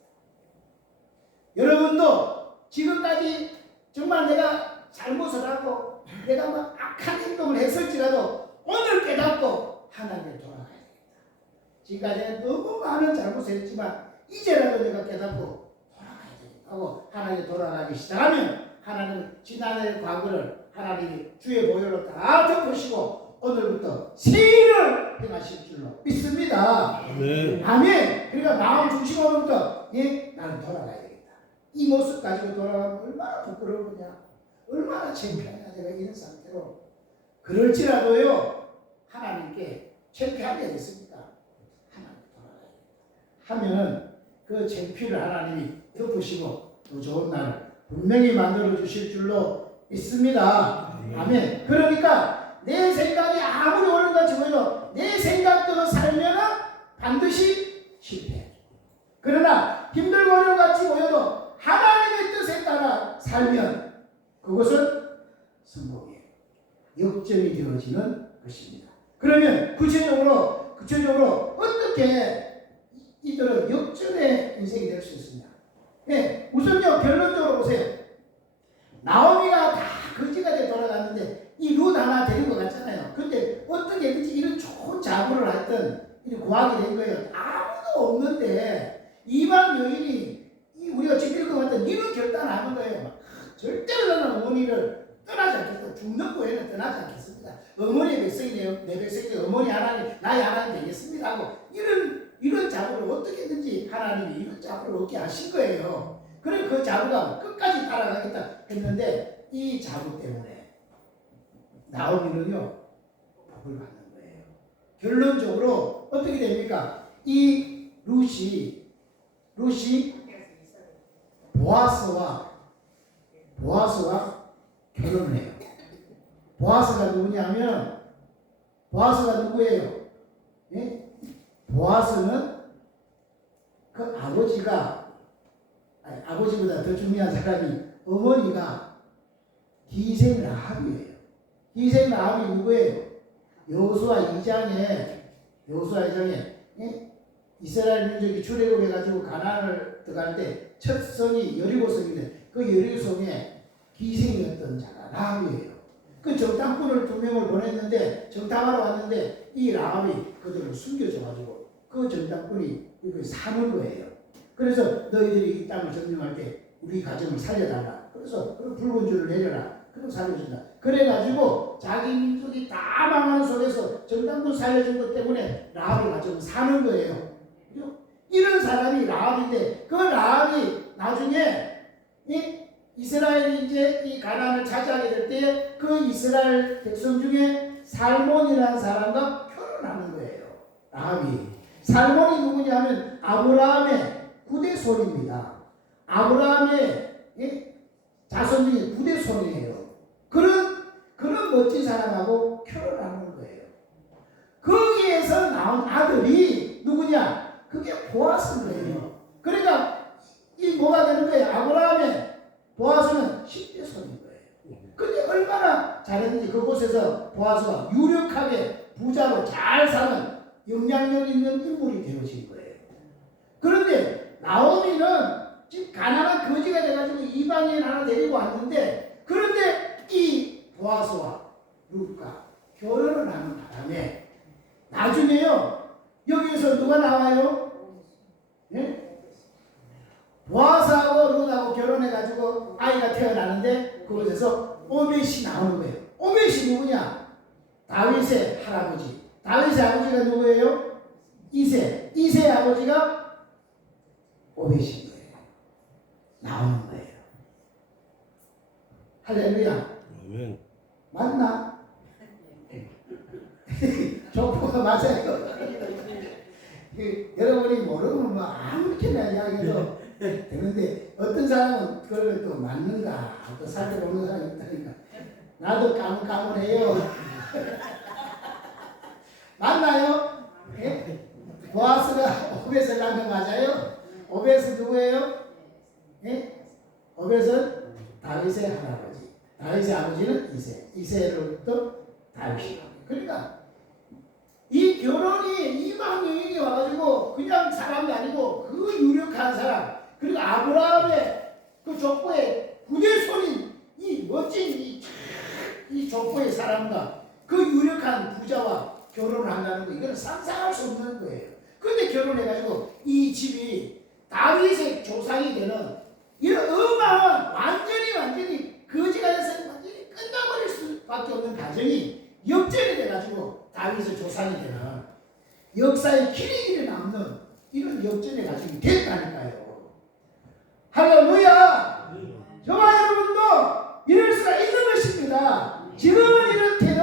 여러분도 지금까지 정말 내가 잘못을 하고 내가 막 악한 행동을 했을지라도 오늘 깨닫고 하나님께 돌아가야 되겠다. 지금까지는 너무 많은 잘못을 했지만 이제라도 내가 깨닫고 돌아가야 되겠다 하고 하나님께 돌아가기 시작하면 하나님은 지난해 과거를 하나님이 주의 보혈로 다 덮으시고 오늘부터 새 일을 행하실 줄로 믿습니다. 네. 아멘. 그러니까 마음 중심으로부터 나는 돌아가야 되겠다. 이 모습 가지고 돌아가면 얼마나 부끄러우냐, 얼마나 창피하냐. 내가 이런 상태로 그럴지라도요 하나님께 창피하게 됐습니까? 하나님께 돌아가야 되겠다 하면은 그 창피를 하나님이 덮으시고 더 좋은 날을 분명히 만들어 주실 줄로 믿습니다. 아멘. 그러니까 내 생각이 아무리 옳은 같이 보여도 내 생각대로 살면은 반드시 실패해요. 그러나 힘들고 어려운 같이 보여도 하나님의 뜻에 따라 살면 그것은 성공이에요. 역전이 되어지는 것입니다. 그러면 구체적으로 어떻게 이들은 역전의 인생이 될 수 있습니다. 우선요 결론적으로 보세요. 나오미가 다 거지가 돼 돌아갔는데 이 룻 하나 데리고 갔잖아요. 근데 어떻게든지 이런 좋은 자부를 하여튼 이렇게 구하게 된 거예요. 아무도 없는데 이방 여인이 우리가 지금 읽어봤던 이런 결단하는 거예요. 절대로 나는 어머니를 떠나지 않겠다. 죽는 거에는 떠나지 않겠습니다. 어머니의 백성이네요. 내 백성이 어머니 하나님 나의 하나님 되겠습니다 하고 이런 자부를 어떻게든지 하나님이 이런 자부를 얻게 하신 거예요. 그래 그 자부가 끝까지 따라가겠다 했는데 이 자부 때문에 나오미는요 복을 받는 거예요. 결론적으로 어떻게 됩니까? 이 룻이 보아스와 결혼을 해요. 보아스가 누구냐면 보아스가 누구예요? 보아스는 그 아버지보다 더 중요한 사람이 어머니가 기생 라합이에요. 기생 라합이 누구예요? 여호수아 2장에 이스라엘 민족이 출애굽해가지고 가나안을 들어갈 때 첫 성이 여리고성인데 그 여리고성에 기생이었던 자가 라합이에요. 그 정탐꾼을 2명을 보냈는데 정탐하러 왔는데 이 라합이 그들을 숨겨줘가지고 그 정탐꾼이 여기 사는 거예요. 그래서 너희들이 이 땅을 점령할 때 우리 가정을 살려달라. 그래서 그 붉은 줄을 내려라. 그럼 살려준다. 그래가지고 자기 민족이 다 망하는 속에서 정탐꾼 살려준 것 때문에 라합의 가정을 사는 거예요. 이런 사람이 라합인데 그 라합이 나중에 이스라엘이 이제 이 가나안을 차지하게 될 때 그 이스라엘 백성 중에 살몬이라는 사람과 결혼하는 거예요. 라합이. 살몬이 누구냐 하면 아브라함의 구대손입니다. 아브라함의 자손 중에 구대손이에요. 그런 멋진 사람하고 결혼하는 거예요. 거기에서 나온 아들이 누구냐? 그게 보아스예요. 그러니까 이 뭐가 되는 거예요? 아브라함의 보아스는 10대 손인 거예요. 근데 얼마나 잘했는지 그곳에서 보아스가 유력하게 부자로 잘 사는 영향력 있는 인물이 되어진 거예요. 그런데 나오미는 지금 가난한 거지가 돼가지고 이방인 하나 데리고 왔는데, 그런데 이 보아스와 룻과 결혼을 하는 바람에 나중에요, 여기에서 누가 나와요? 예? 보아스하고 룻하고 결혼해가지고 아이가 태어나는데 그곳에서 오벳이 나오는 거예요. 오벳이 누구냐? 다윗의 할아버지. 다윗의 아버지가 누구예요? 이세. 이세의 아버지가 오벳인 거예요. 나오는 거예요. 할렐루야. 아멘. 맞나? 족보가 맞아요. 여러분이 모르면 뭐 아무렇게나 이야기해도 되는데, 어떤 사람은 그걸 또 맞는가 또 살펴보는 사람이 있다니까. 나도 까물까물해요. 맞나요? 예? 보아스가 오벳을 낳은 거 맞아요? 오벳은 누구예요? 예? 오벳은 다윗의 할아버지. 다윗의 아버지는 이세. 이세로부터 다윗이. 그러니까 이 결혼이 이방 여인이 와가지고 그냥 사람이 아니고 그 유력한 사람, 그리고 아브라함의 그 족보의 구대손인 이 멋진 이 족보의 사람과 그 유력한 부자와 결혼을 한다는 거, 이거는 상상할 수 없는 거예요. 근데 결혼해가지고 이 집이 다윗의 조상이 되는 이런 어마어마한 완전히 거지가 돼서 완전히 끝나버릴 수밖에 없는 가정이 역전이 돼가지고 다윗의 조상이 되는 역사의 길이 남는 이런 역전의 가정이 됐다니까요. 할렐루야! 저와 여러분도 이럴 수가 있는 것입니다. 지금은 이렇게도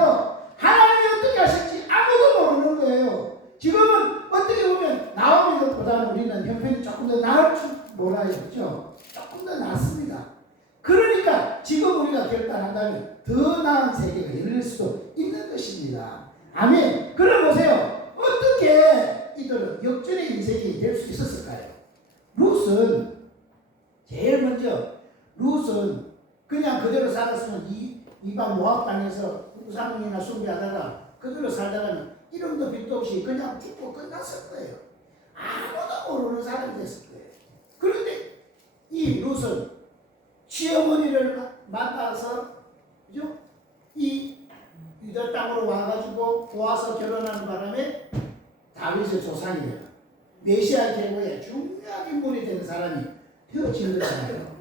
하나님이 어떻게 하실지 아무도 모르는 거예요. 지금은 어떻게 보면 나오미보다는 우리는 형편이 조금 더 나을 줄 몰라요. 그렇죠? 조금 더 낫습니다. 그러니까 지금 우리가 결단한다면 더 나은 세계가 열릴 수도 있는 것입니다. 아멘. 그럼 보세요. 어떻게 이들은 역전의 인생이 될 수 있었을까요? 룻은 제일 먼저, 룻은 그냥 그대로 살았으면 이방 모압 땅에서 우상이나 숭배하다가 그대로 살다가는 이름도 빛도 없이 그냥 죽고 끝났을 거예요. 아무도 모르는 사람이 됐을 거예요. 그런데 이 룻은 시어머니를 만나서, 그죠? 이 유다 땅으로 와가지고 보아서 결혼하는 바람에 다윗의 조상이 되는 메시아 계보의 중요한 인물이 되는 사람이 되어진 거잖아요.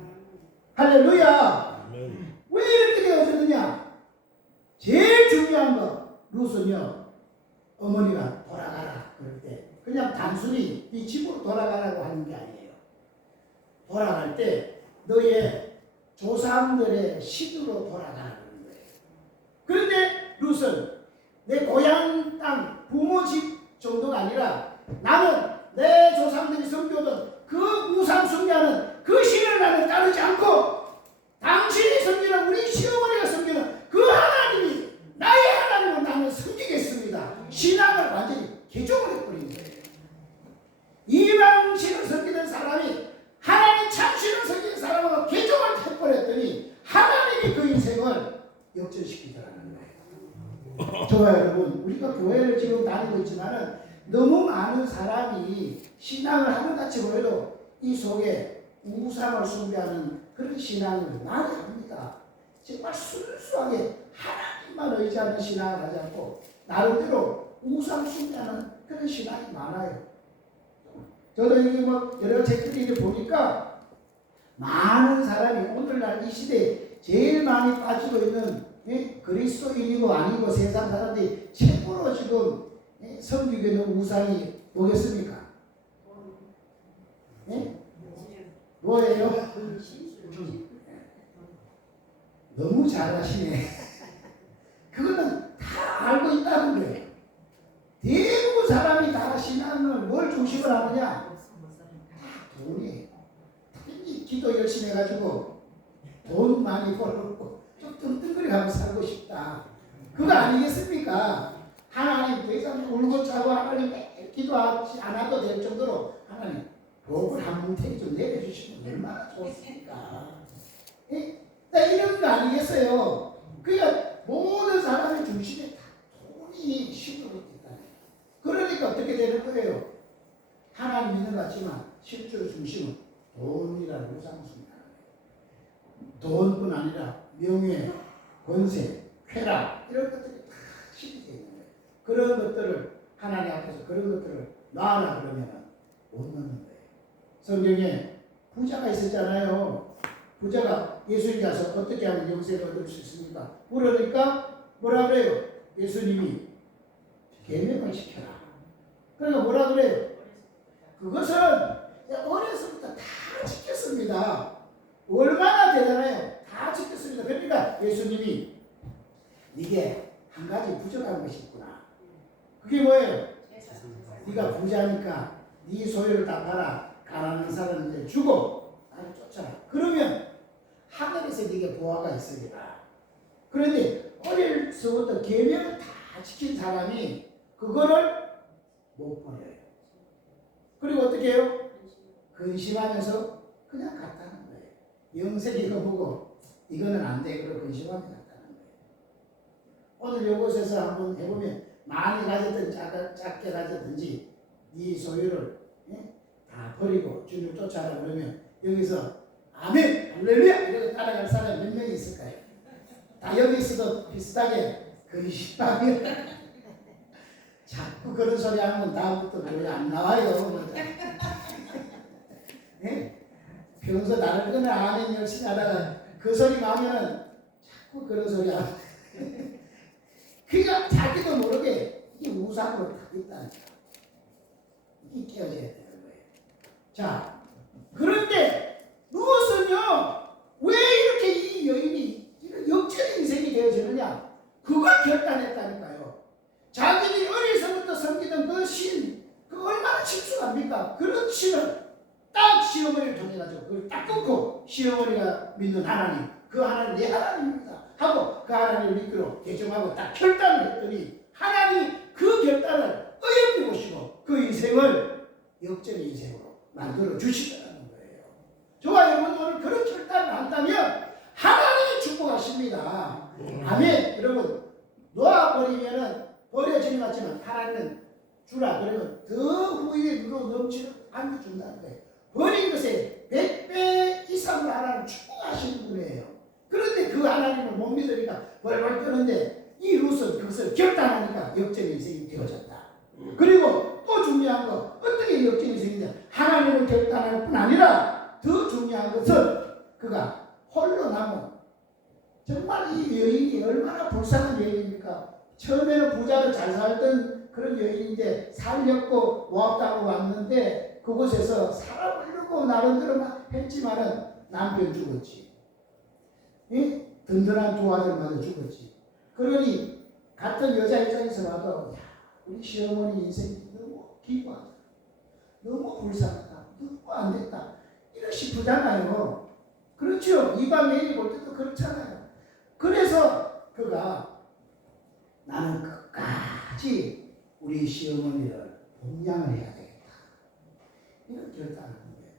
할렐루야! 아멘. 왜 이렇게 되어졌느냐? 제일 중요한 거, 룻은요, 어머니가 돌아가라 그럴 때 그냥 단순히 이 집으로 돌아가라고 하는 게 아니에요. 돌아갈 때 너의 조상들의 시드로 돌아가라는 거예요. 그런데 룻은 내 고향 땅 부모 집 정도가 아니라 나는 내 조상들이 섬겨오던 그 우상 숭배하는 그 신을 나는 따르지 않고 당신이 섬기는 우리 시어머니가 섬기는 그 하나님이 나의 하나님을 나는 섬기겠습니다. 신앙을 완전히 개종을 해버린 거예요. 이방신을 섬기는 사람이 하나님 참신을 섬기는 사람하고 개종을 해버렸더니 하나님이 그 인생을 역전시키더라는 거예요. 좋아요, 여러분. 우리가 교회를 지금 다니고 있지만은 너무 많은 사람이 신앙을 하늘같이 보여도 이 속에 우상을 숭배하는 그런 신앙을 많이 합니다. 정말 순수하게 하나님만 의지하는 신앙을 하지 않고 나름대로 우상 숭배하는 그런 신앙이 많아요. 저도 여기 뭐 여러 책들을 보니까 많은 사람이 오늘날 이 시대에 제일 많이 빠지고 있는 그리스도인이고 아니고 세상 사람들이 최고로 지금 섬기고 있는 우상이 뭐겠습니까? 뭐예요? 너무 잘하시네. 그거는 다 알고 있다는 거예요. 대부분 사람이 다 신앙을 뭘 중심을 하느냐? 돈이에요. 특히 기도 열심히 해가지고 돈 많이 벌고 좀 뜬뜬거리 가면 살고 싶다. 그거 아니겠습니까? 하나님 더 이상 울고 짜고 하나님 매일 기도하지 않아도 될 정도로 하나님 복을 한 뭉탱이 좀 내려주시면 얼마나 좋습니까? 예? 이런 거 아니겠어요? 그러니까 모든 사람의 중심에 다 돈이 심어져 있다. 그러니까 어떻게 되는 거예요? 하나님 믿는 것 같지만 실제로 중심은 돈이라고 상승합니다. 돈뿐 아니라 명예, 권세, 쾌락 이런 것들이 다 심어져 있는 거예요. 그런 것들을 하나님 앞에서 그런 것들을 놔라 그러면 못 넣는 거예요. 성경에 부자가 있었잖아요. 부자가 예수님 가서 어떻게 하면 영생을 얻을 수 있습니까? 물으니까 뭐라 그래요? 예수님이 계명을 지켜라. 그러니까 뭐라 그래요? 그것은 어려서부터 다 지켰습니다. 얼마나 대단해요? 다 지켰습니다. 그러니까 예수님이 이게 한 가지 부족한 것이 있구나. 그게 뭐예요? 네가 부자니까 네 소유를 다 팔아 가난한 사람한테 주고 나를 쫓아라. 그러면 하늘에서 네게 보화가 있으리라. 그런데 어려서부터 계명을 다 지킨 사람이 그거를 못 버려요. 그리고 어떻게 해요? 근심하면서 그냥 갔다는 거예요. 영생 이거 보고 이거는 안 돼. 그러고 근심하면 갔다는 거예요. 오늘 이곳에서 한번 해보면 많이 가졌든 작게 가졌든지 네 소유를 다 버리고 주님을 쫓아라 그러면 여기서 아멘 할렐루야 이러고 따라갈 사람이 몇 명이 있을까요? 다 여기 있어도 비슷하게 근심하면 자꾸 그런 소리 하면 다음부터 노래 안 나와요. 네? 평소 나를 그냥 아멘 열심히 하다가 그 소리가 하면은 자꾸 그런 소리 하고 그러니까 자기도 모르게 이게 우상으로 다 있다니까. 이게 깨어져야 되는 거예요. 자, 그런데 무엇은요? 왜 이렇게 이 여인이 이런 역전의 인생이 되어지느냐? 그걸 결단했다니까요. 자기들이 어려서부터 섬기던 그 신, 그 얼마나 친숙합니까? 그런 신을 딱 시어머니를 통해가지고 그걸 딱 끊고 시어머니가 믿는 하나님, 그 하나님 내 하나님입니다 하고 그 하나님을 믿기로 결정하고 딱 결단을 했더니 하나님이 그 결단을 어여삐 보시고 그 인생을 역전의 인생으로 만들어 주시더라는 거예요. 저와 여러분 오늘 그런 결단을 한다면 하나님이 축복하십니다. 아멘. 여러분 놓아버리면은 버려지는 것 같지만 하나님은 주라 그러면 더 후일로 넘치는 안을 준다는 거예요. 버린 것에 100배 이상으로 하나님 축복하시는 분이에요. 그런데 그 하나님을 못 믿으니까 벌벌 떠는데 이 룻은 그것을 결단하니까 역전의 인생이 되어졌다. 그리고 또 중요한 거 어떻게 역전의 인생이냐? 하나님을 결단할 뿐 아니라 더 중요한 것은 그가 홀로 남은 정말 이 여인이 얼마나 불쌍한 여인입니까? 처음에는 부자로 잘 살던 그런 여인인데 살렸고 모압당하고 왔는데 그곳에서 살아보려고 나름대로 했지만은 남편 죽었지. 예? 든든한 두 아들마저 죽었지. 그러니 같은 여자 입장에서 봐도 야, 우리 시어머니 인생이 너무 기구하다. 너무 불쌍하다. 너무 안 됐다. 이런 싶으잖아요. 그렇죠. 이방 여인이 볼 때도 그렇잖아요. 그래서 그가 나는 끝까지 우리 시어머니를 봉양을 해야 되겠다. 이런 결단을 하는 거예요.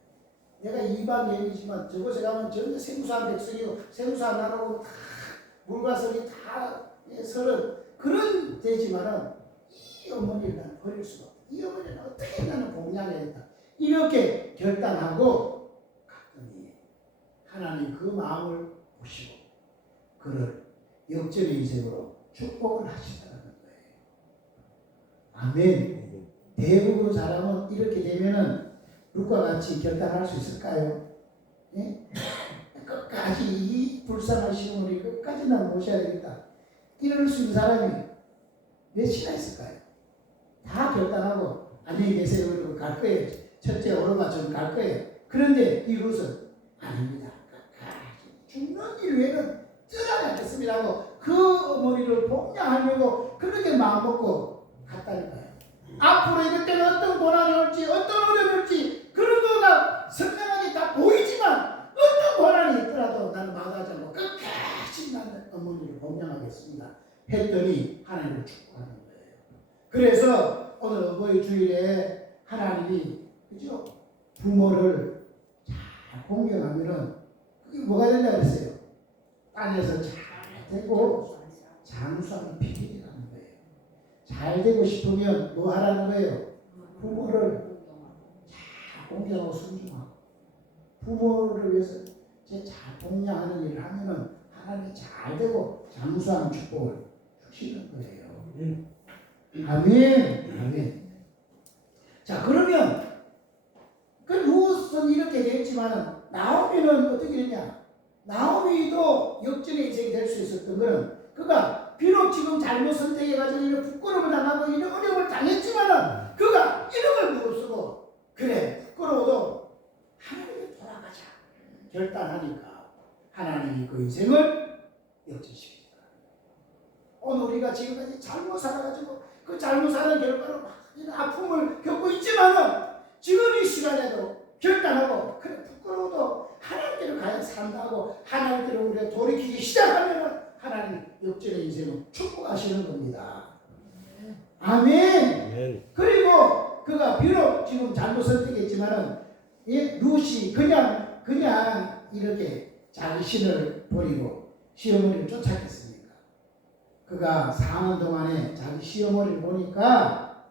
내가 이방 여인이지만 저곳에 가면 전혀 생수한 백성이고 생수한 나라고 다 물과설이 다 서른 그런 되지만은 이 어머니를 나는 버릴 수가 없다. 이 어머니는 어떻게 나는 봉양해야 된다. 이렇게 결단하고 갔더니 하나님 그 마음을 보시고 그를 역전의 인생으로 축복을 하시다는 거예요. 아멘. 대부분 사람은 이렇게 되면은 룻과 같이 결단할 수 있을까요? 예? 끝까지 이 불쌍한 시어머니 끝까지 난 모셔야 되겠다. 이럴 수 있는 사람이 몇이나 있을까요? 다 결단하고 안녕히 계세요. 그러고 갈 거예요. 첫째 오르마 전 갈 거예요. 그런데 이것은 아닙니다. 죽는 일 외에는 떠나지 않겠습니다 하고 그 어머니를 복양하려고 그렇게 마음먹고 갔다니까요. 앞으로 이것 때문에 어떤 고난이 올지 어떤 어려움이 올지 그런 거가 선명하게 다 보이지만 어떤 고난이 있더라도 나는 마다하지 않고 끝까지 나는 어머니를 복양하겠습니다 했더니 하나님을 축복하는 거예요. 그래서 오늘 어버이 주일에 하나님이 그죠? 부모를 잘 공경하면은 그게 뭐가 된다 그랬어요? 땅에서 잘 되고 장수하는 비밀이라는 거예요. 잘 되고 싶으면 뭐 하라는 거예요? 부모를 잘 공경하고 순종하고 부모를 위해서 잘 공양하는 일을 하면은 하나님이 잘 되고 장수하는 축복을 주시는 거예요. 아멘. 아멘. 자, 그러면 그 루스는 이렇게 됐지만 나오미는 어떻게 됐냐? 나오미도 역전의 인생이 될 수 있었던 것은 그가 비록 지금 잘못 선택해가지고 이런 부끄러움을 당하고 이런 어려움을 당했지만은 그가 이름을 무릅쓰고 그래 부끄러워도 하나님께 돌아가자 결단하니까 하나님이 그 인생을 역전시킵니다. 오늘 우리가 지금까지 잘못 살아가지고 그 잘못 사는 결과로 막 이런 아픔을 겪고 있지만은 지금 이 시간에도 결단하고 그래 부끄러워도 하나님께로 가야 산다고 하나님께로 우리가 돌이키기 시작하면 하나님 역전의 인생을 축복하시는 겁니다. 아멘. 그리고 그가 비록 지금 잘못 선택했지만은 룻이 그냥 이렇게 자기 신을 버리고 시어머니를 쫓았겠습니까? 그가 사는 동안에 자기 시어머니를 보니까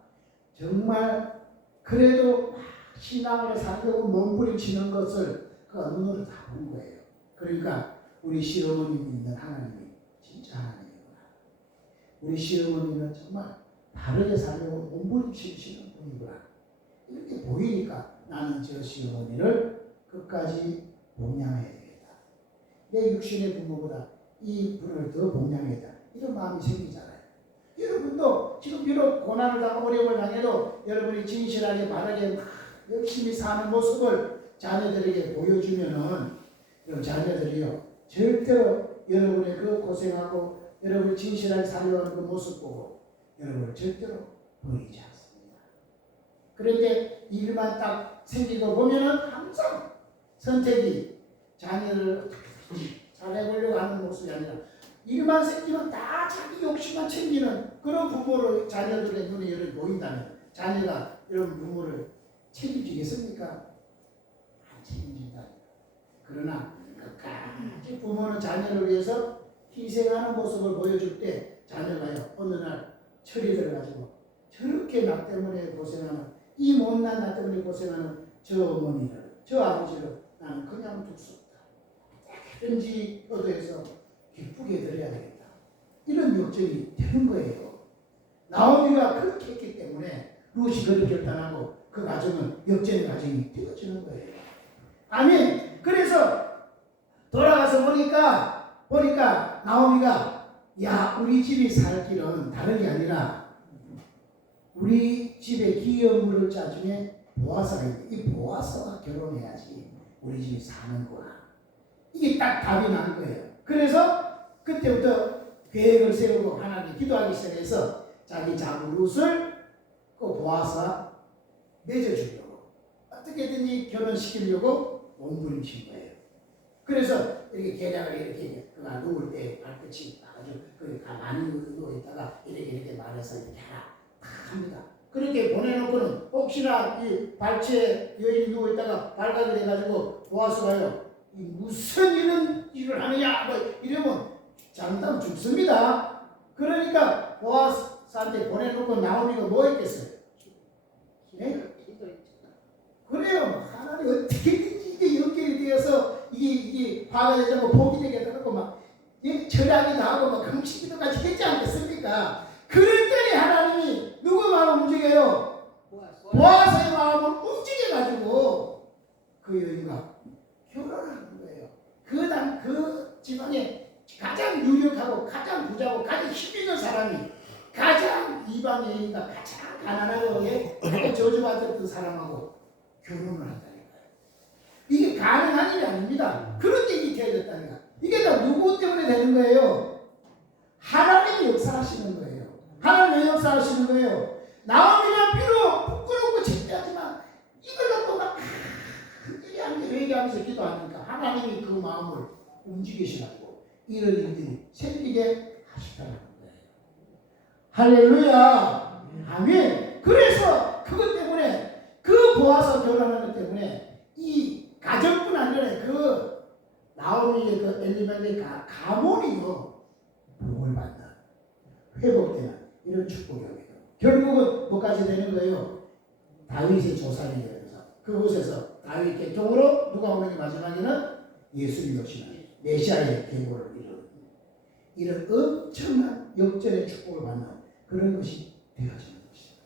정말 그래도 신앙으로 살려고 몸부림치는 것을 그 눈으로 다 본 거예요. 그러니까 우리 시어머니 믿는 하나님이 진짜 하나님이구나. 우리 시어머니는 정말 바르게 살려고 몸부림치시는 분이구나. 이렇게 보이니까 나는 저 시어머니를 끝까지 복양해야 되겠다. 내 육신의 부모보다 이 분을 더 복양해야 다 이런 마음이 생기잖아요. 여러분도 지금 비록 고난을 당하고 어려움을 당해도 여러분이 진실하게 바르게 열심히 사는 모습을 자녀들에게 보여주면은 자녀들이요 절대로 여러분의 그 고생하고 여러분이 진실하게 살려가는 그 모습 보고 여러분을 절대로 버리지 않습니다. 그런데 일만 딱 생기고 보면은 항상 선택이 자녀를 잘해보려고 하는 모습이 아니라 일만 생기면 다 자기 욕심만 챙기는 그런 부모로 자녀들의 눈에 열이 보인다면 자녀가 이런 부모를 책임지겠습니까? 안 책임진다. 그러나 끝까지 부모는 자녀를 위해서 희생하는 모습을 보여줄 때 자녀가요 어느 날 철이 들어가지고 저렇게 나 때문에 고생하는 이 못난 나 때문에 고생하는 저 어머니를 저 아버지를 나는 그냥 둘 수 없다. 어떻게든지 얻어서 기쁘게 드려야 되겠다. 이런 역정이 되는 거예요. 나오미가 그렇게 했기 때문에 룻이 그렇게 결단하고 그 가정은 역전의 가정이 되어지는 거예요. 아멘. 그래서 돌아가서 보니까 나오미가 야 우리 집이 살 길은 다른 게 아니라 우리 집에 기업물을 짜주면 보아서가 있는데 이 보아서가 결혼해야지 우리 집이 사는구나. 이게 딱 답이 난 거예요. 그래서 그때부터 계획을 세우고 하나님 기도하기 시작해서 자기 자부 룻을 그 보아서 맺어주려고 어떻게든지 결혼시키려고 몸부림친 거예요. 그래서 이렇게 계략을 이렇게 그가 누울 때 발끝이 아주 그 가만히 누워 있다가 이렇게 말해서 이렇게 하라 다 합니다. 그렇게 보내놓고는 혹시나 이 발치에 여인이 누워 있다가 발각을 해가지고 보아서가요 무슨 이런 일을 하느냐 뭐 이러면 장담 죽습니다. 그러니까 보아스한테 보내놓고 나오미가 뭐 했겠어요? 네? 그래요. 하나님 어떻게든지 이게 연결이 되어서 이게 화가 되지 않고 복이 되게 하고 막 절약이 나오고 막 금식기도 같이 했지 않겠습니까? 그랬더니 하나님이 누구 마음을 움직여요? 보아스의 마음을 움직여가지고 그 여인과 결혼하는 거예요. 그 지방에 가장 유력하고 가장 부자고 가장 힘 있는 사람이 가장 이방 여인과 가장 가난하고 가장 저주받았던 사람하고 결혼을 한다니까요. 되는 거예요? 하나님이 역사하시는 거예요. 하나님이 역사하시는 거예요. 나오미가 비록 부끄럽고 창피하지만 이걸 놓고 막 회개하면서 기도하니까 하나님이 그 마음을 움직이시라고 이런 일들이 생기게 하시더라는 거예요. 할렐루야. 아멘. 그래서 그것 때문에 그 보아서 결혼하는 것 때문에 이 가정뿐 아니라 그 나오미의 그 엘리멜렉 가문이요 복을 받는 회복되는 이런 축복이에요. 결국은 뭐까지 되는 거예요? 다윗의 조상이 되면서 그곳에서 다윗의 종으로 누가 오는 게 마지막에는 예수님 오시는 메시아의 계보를 이런 엄청난 역전의 축복을 받는 그런 것이 되어지는 것입니다.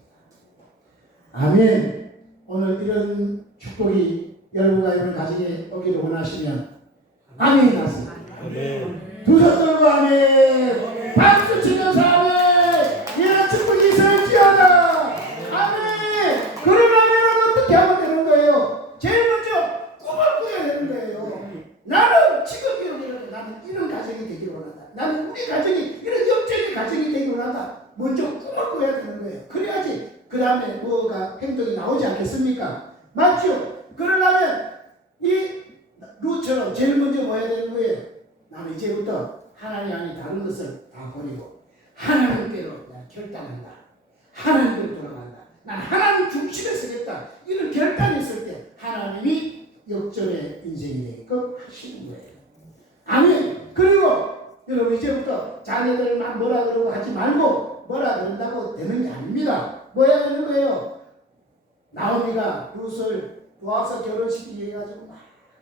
아멘. 오늘 이런 축복이 여러분과 여러분 가정에 오기를 원하시면 아멘 하세요. 두 손 들고 아멘. 박수 치면서 아멘. 이런 축복이 있을지어다. 아멘. 그러려면 어떻게 하면 되는 거예요? 제일 먼저 꿈을 꾸어야 되는 거예요. 나는 지금 이렇게 나는 이런 가정이 되기를 원한다. 나는 우리 가정이 이런 역적인 가정이 되기를 원한다. 먼저 꿈을 꾸어야 되는 거예요. 그래야지 그 다음에 뭐가 행동이 나오지 않겠습니까? 맞죠? 그러려면 이 루처럼 제일 먼저 뭐 해야 되는 거예요? 나는 이제부터 하나님 아닌 다른 것을 다 버리고 하나님께로 내가 결단한다. 하나님께로 돌아간다. 난 하나님 중심에 서겠다. 이런 결단이 있을 때 하나님이 역전의 인생이 되게끔 하시는 거예요. 아멘. 그리고 여러분 이제부터 자녀들을 막 뭐라 그러고 하지 말고 뭐라 그런다고 되는 게 아닙니다. 뭐 해야 되는 거예요? 나오미가 룻을 도와서 결혼시키게 해가지고 막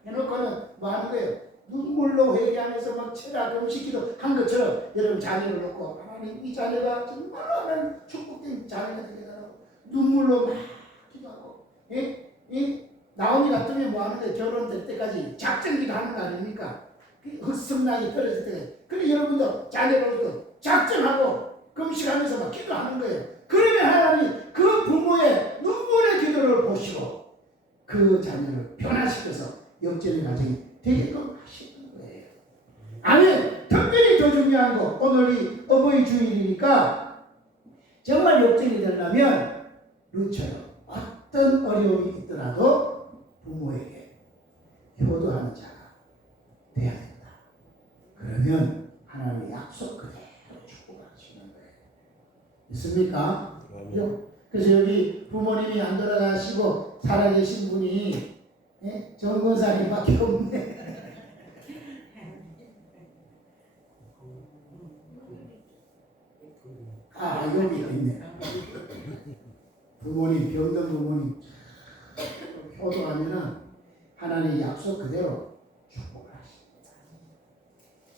해놓고는 뭐 하는 거예요? 눈물로 회개하면서 막 체라 금식기도 한 것처럼 여러분 자녀를 놓고 하나님 이 자녀가 정말로 하나님 축복된 자녀가 되게 달라고 눈물로 막 기도하고 나오미 같으면 뭐 하는데 결혼될 때까지 작전기도 하는 거 아닙니까? 흑성랑이 떨어질 때까지. 그래 여러분도 자녀로도 작전하고 금식하면서 막 기도하는 거예요. 그러면 하나님 그 부모의 눈물의 기도를 보시고 그 자녀를 변화시켜서 역전의 가정이 되게끔 하시는 거예요. 아멘. 특별히 더 중요한 거 오늘이 어버이 주일이니까 정말 역전이 되려면 룻처럼 어떤 어려움이 있더라도 부모에게 효도하는 자가 돼야 된다. 그러면 하나님의 약속 그대로 축복하시는 거예요. 있습니까? 그래서 여기 부모님이 안 돌아가시고 살아계신 분이 정권사님밖에 없네. 아 여기 있네. 부모님 병든 부모님 효도하면은 하나님의 약속 그대로 축복을 하십니다.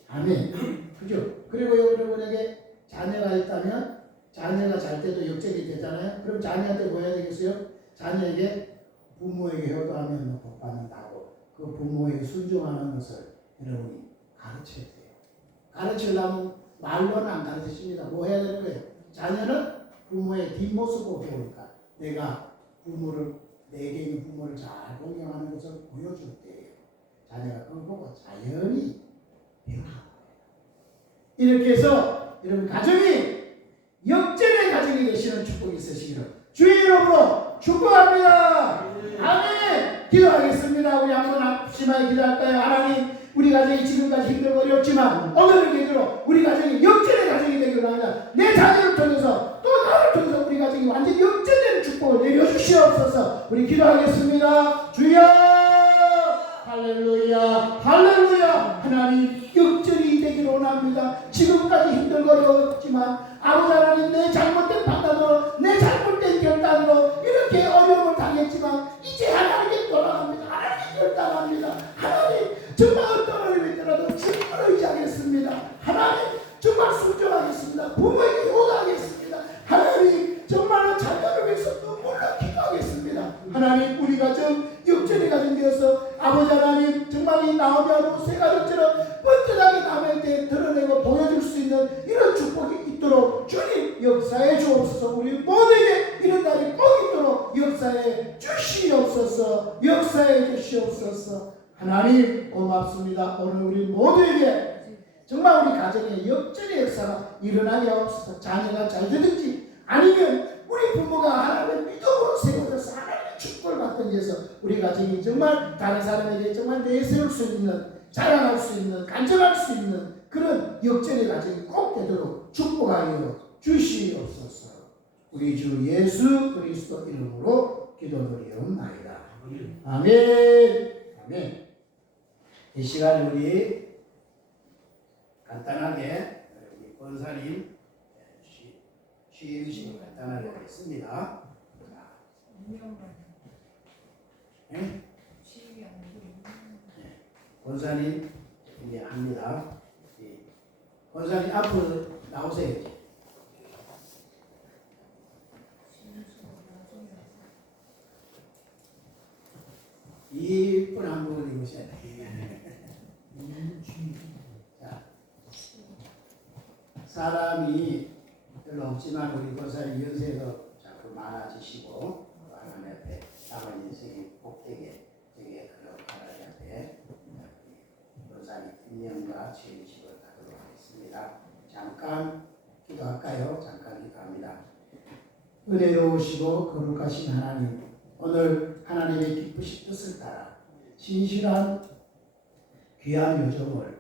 아멘. 그죠? 그리고 여러분에게 자녀가 있다면 자녀가 잘 때도 역적이 되잖아요. 그럼 자녀한테 뭐 해야 되겠어요? 자녀에게 부모에게 효도하면 복 받는다고 그 부모에게 순종하는 것을 여러분이 가르쳐야 돼요. 가르치려면 말로는 안 가르치십니다. 뭐 해야 되는 거예요? 자녀는 부모의 뒷모습을 배우니까 내가 부모를 내게 있는 부모를 잘 공경하는 것을 보여줄 때예요. 자녀가 그걸 보고 자연히 배우는 거예요. 이렇게 해서 여러분 가정이 역전의 가정이 되시는 축복이 있으시기를 주의 이름으로 축복합니다. 아멘. 기도하겠습니다. 우리 한번 앞심하게 기도할까요? 하나님 우리 가정이 지금까지 힘들고 어렵지만 오늘을 계기로 우리 가정이 역전의 가정이 되기를 합니다. 내 자녀를 통해서 또 나를 통해서 우리 가정이 완전히 역전되는 축복을 내려주시옵소서. 우리 기도하겠습니다. 주여 할렐루야 할렐루야. 하나님 역전이 되기를 원합니다. 지금까지 힘들고 어려웠지만 아버지 하나님 내 잘못된 판단으로 내 잘못된 결단으로 이렇게 어려움을 당했지만 이제 하나님께 돌아갑니다. 하나님 결단합니다. 하나님 정말 어떤 어려움이 있더라도 주님을 의지하겠습니다. 하나님 정말 순종하겠습니다. 부모에게 효도하겠습니다. 하나님 정말로 자녀를 위해서 눈물로 기도하겠습니다. 하나님 우리 가정 역전의 가정 되어서 아버지 하나님 정말 이 나오며 새 가족처럼 뻔뻔하게 남의 때 드러내고 보여줄 수 있는 이런 축복이 있도록 주님 역사해 주옵소서. 우리 모두에게 이런 날이 꼭 있도록 역사해 주시옵소서. 역사해 주시옵소서. 하나님 고맙습니다. 오늘 우리 모두에게 정말 우리 가정에 역전의 역사가 일어나게 하옵소서. 자녀가 잘 되든지 아니면 우리 부모가 하나님의 믿음으로 세워져서 하나님의 축복을 받던 데서 우리 가정이 정말 다른 사람에게 정말 내세울 수 있는, 자랑할 수 있는, 간증할 수 있는 그런 역전의 가정이 꼭 되도록 축복하여 주시옵소서. 우리 주 예수 그리스도 이름으로 기도드리옵나이다. 아멘. 아멘. 이 시간에 우리 간단하게 우리 권사님 취임식을 간단하게 하겠습니다. 네? 권사님 합니다. 권사님 앞으로 나오세요. 이쁜 한복을 입으셔야 돼요. 자, 사람이 별로 없지만 우리 권사님 연세도 자꾸 많아지시고 하나님 앞에 남은 인생이 복되게 되게 하도록 하나님 앞에 권사님 인명과 취임식을 하도록 하겠습니다. 잠깐 기도할까요? 잠깐 기도합니다. 은혜로우시고 거룩하신 하나님, 오늘 하나님의 기쁘신 뜻을 따라 신실한 귀한 요정을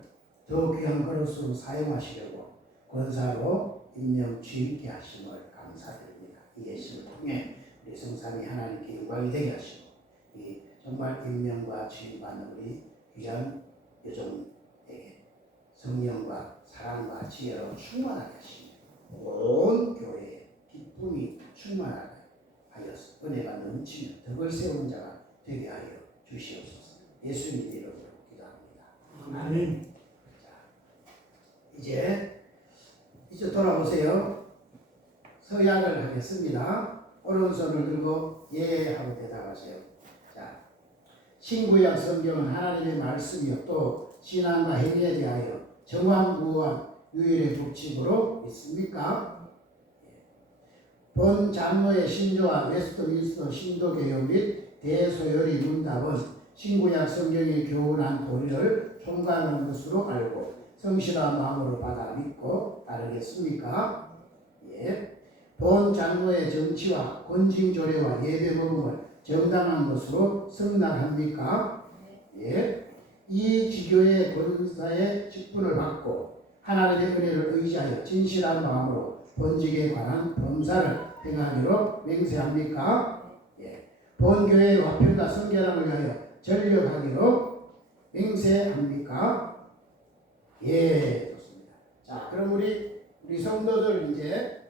더 귀한 그릇으로 사용하시려고 권사로 임명 취임케 하심을 감사드립니다. 이 예심을 통해 우리 성삼위 하나님께 영광이 되게 하시고 이 정말 임명과 취임받는 우리 귀한 요정에게 성령과 사랑과 지혜로 충만하게 하시며 온 교회에 기쁨이 충만하게 하여서 은혜가 넘치며 덕을 세우는 자가 되게 하여 주시옵소서. 예수님 이름으로 기도합니다. 아멘. 자, 이제 돌아보세요. 서약을 하겠습니다. 오른손을 들고 예 하고 대답하세요. 자, 신구약 성경은 하나님의 말씀이요 또 신앙과 행위에 대하여 정황무한 유일의 법칙으로 있습니까? 본 장로의 신조와 웨스트민스터 신도개혁 및 대소열의 문답은 신구약 성경의 교훈한 도리를 총괄하는 것으로 알고 성실한 마음으로 받아 믿고 따르겠습니까? 예. 본 장로의 정치와 권징조례와 예배 모금을 정당한 것으로 승낙합니까? 예. 이 지교의 권사의 직분을 받고 하나님의 은혜를 의지하여 진실한 마음으로 본직에 관한 범사를 행하기로 맹세합니까? 예. 본교회의 화평과 성결함을 위하여 전력하기로 맹세합니까? 예, 좋습니다. 자, 그럼 우리 성도들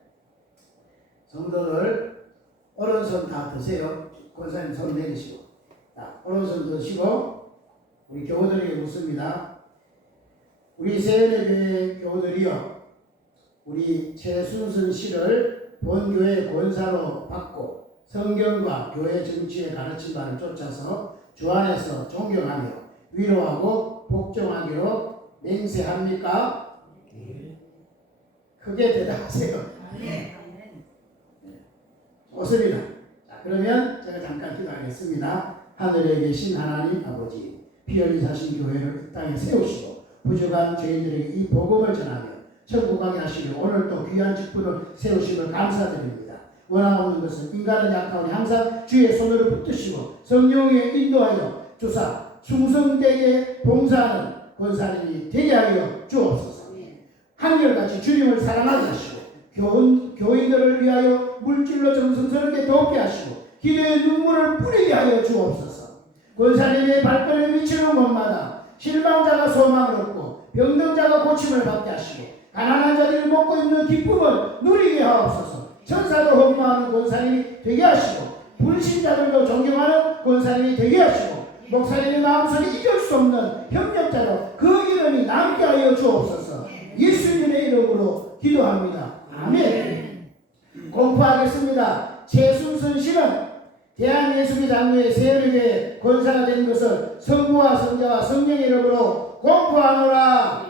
성도들 오른손 다 드세요. 권사님 손 내리시고, 자, 오른손 드시고 우리 교우들에게 묻습니다. 우리 세연의 교회 교우들이요, 우리 최순선 씨를 본교회 권사로 받고 성경과 교회 정치의 가르침 바를 쫓아서 주 안에서 존경하며 위로하고 복종하기로 맹세합니까? 네. 크게 대답하세요. 네. 좋습니다. 자, 그러면 제가 잠깐 기도하겠습니다. 하늘에 계신 하나님 아버지, 피 흘린 사신 교회를 이 땅에 세우시고 부족한 죄인들에게 이 복음을 전하며 천국 가게 하시려 오늘 또 귀한 직분을 세우심을 감사드립니다. 원하는 것은 인간은 약하오니 항상 주의 손으로 붙드시고 성령에 인도하여 주사 충성되게 봉사하는 권사님이 되게 하여 주옵소서. 한결같이 주님을 사랑하게 하시고 교인들을 위하여 물질로 정성스럽게 돕게 하시고 기도의 눈물을 뿌리게 하여 주옵소서. 권사님의 발걸음에 미치는 곳마다 실망자가 소망을 얻고 병든자가 고침을 받게 하시고 가난한 자들이 먹고 있는 기쁨을 누리게 하옵소서. 천사도 헌무하는 권사님이 되게 하시고 불신자들도 존경하는 권사님이 되게 하시고 목사님의 마음속에 잊을 수 없는 협력자로 그 이름이 남게 하여 주옵소서. 예수님의 이름으로 기도합니다. 아멘. 공포하겠습니다. 최순선 씨는 대한예수교 장로의 세례교회 권사가 된 것을 성부와 성자와 성령의 이름으로 공포하노라.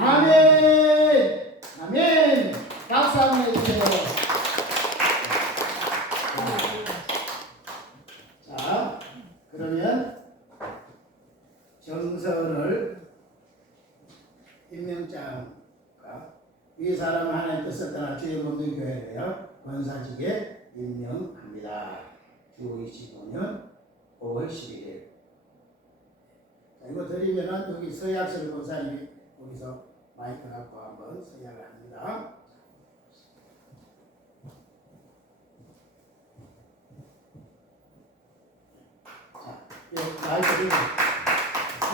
아멘. 아멘. 박수 한번 해주세요. 자, 그러면 정서를 임명장과 이 사람은 하나님 뜻을 따라 주의 먹는 교회래요. 권사직에 임명합니다. 주 25년 5월 11일. 자, 이거 드리면은 여기 서약서를 권사님이 거기서 마이크 갖고 한번 서약을 합니다. 자, 마이크 들고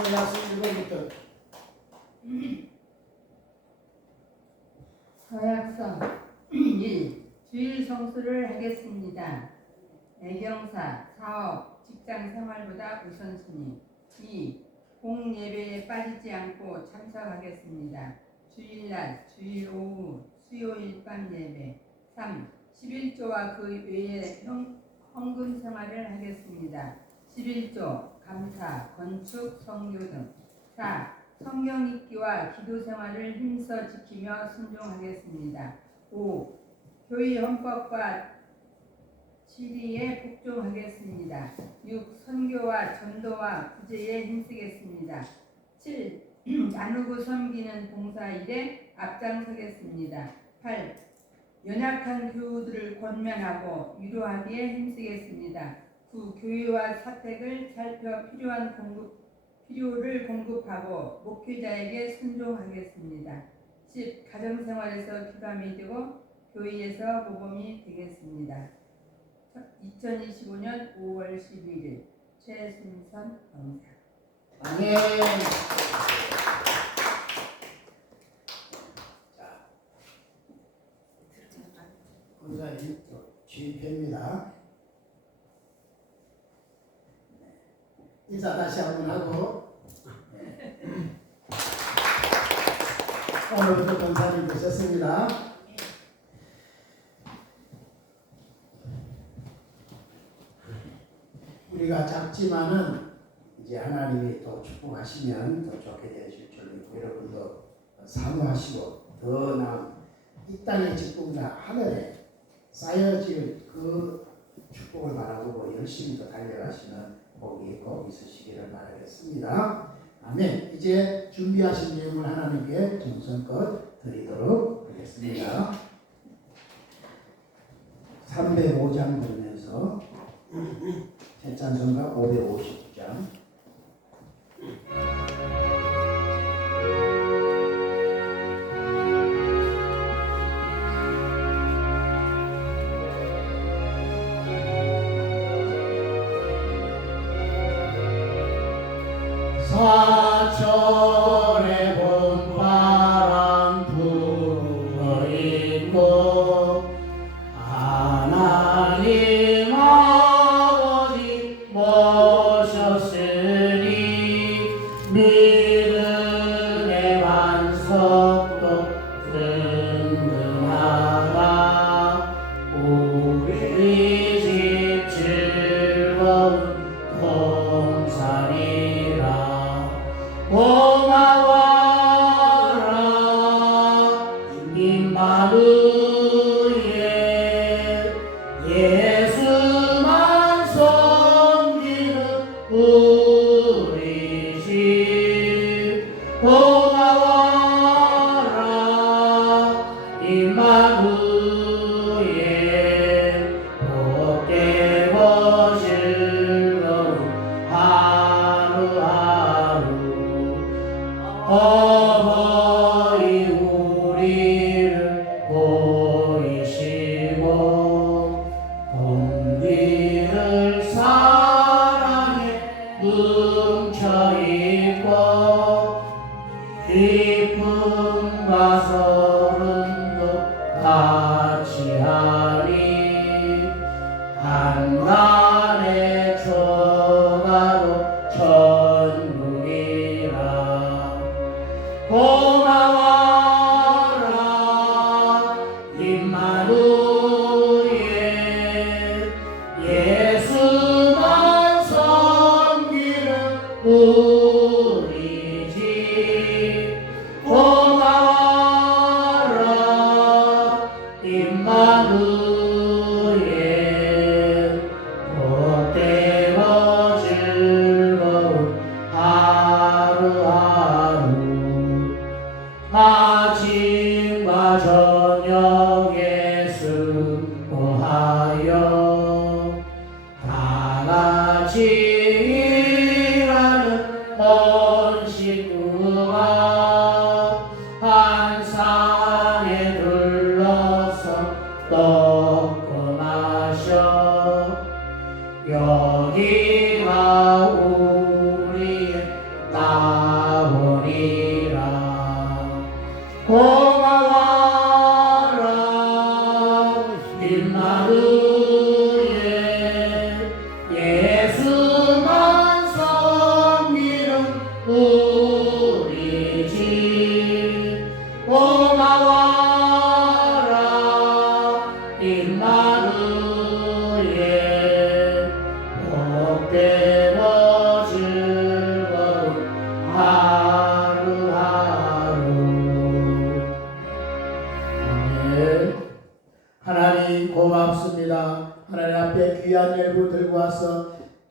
서약서 1번부터 서약성 1. 주일 성수를 하겠습니다. 애경사, 사업, 직장 생활보다 우선순위. 2. 공예배에 빠지지 않고 참석하겠습니다. 주일날, 주일 오후, 수요일 밤 예배. 3. 11조와 그 외에 헌금 생활을 하겠습니다. 11조, 감사, 건축, 선교 등. 4. 성경 읽기와 기도 생활을 힘써 지키며 순종하겠습니다. 5. 교회 헌법과 지리에 복종하겠습니다. 6. 선교와 전도와 구제에 힘쓰겠습니다. 7. 나누고 섬기는 봉사일에 앞장서겠습니다. 8. 연약한 교우들을 권면하고 위로하기에 힘쓰겠습니다. 9. 교회와 사택을 살펴 필요를 공급하고 목회자에게 순종하겠습니다. 10. 가정생활에서 귀감이 되고 교회에서 모범이 되겠습니다. 2025년 5월 11일 최순선 검사. 아멘. 자, 권사님 주입회입니다. 인사 다시 한번 하고 오늘부터 권사님 되셨습니다. 우리가 작지만은 이제 하나님이 또 축복하시면 더 좋게 되실 줄 믿고 여러분도 사모하시고 더 나은 이 땅의 직분과 하늘에 쌓여질 그 축복을 바라보고 열심히 더 달려가시는 복이 꼭 있으시기를 바라겠습니다. 아멘. 이제 준비하신 내용을 하나님께 정성껏 드리도록 하겠습니다. 305장 보면서 찬송가 550장 사철의 봄바람 불어있고 하나님 아버지 모셨으니 믿음의 반석도 든든하라. 우리 집 즐거운 동산이라. 고마워라 임마누엘 예수만 섬기는 우리 집. 고마워라 임마누엘 복되고 즐거운 하루하루. 어버이 우리를 보이시고 동비를 사랑에 뭉쳐있고 기쁨과 서른도 같이 하리. 한간의 초가로 천국이라. 고마워라 임마누엘 예수만 섬기는 우리 집. 고마워라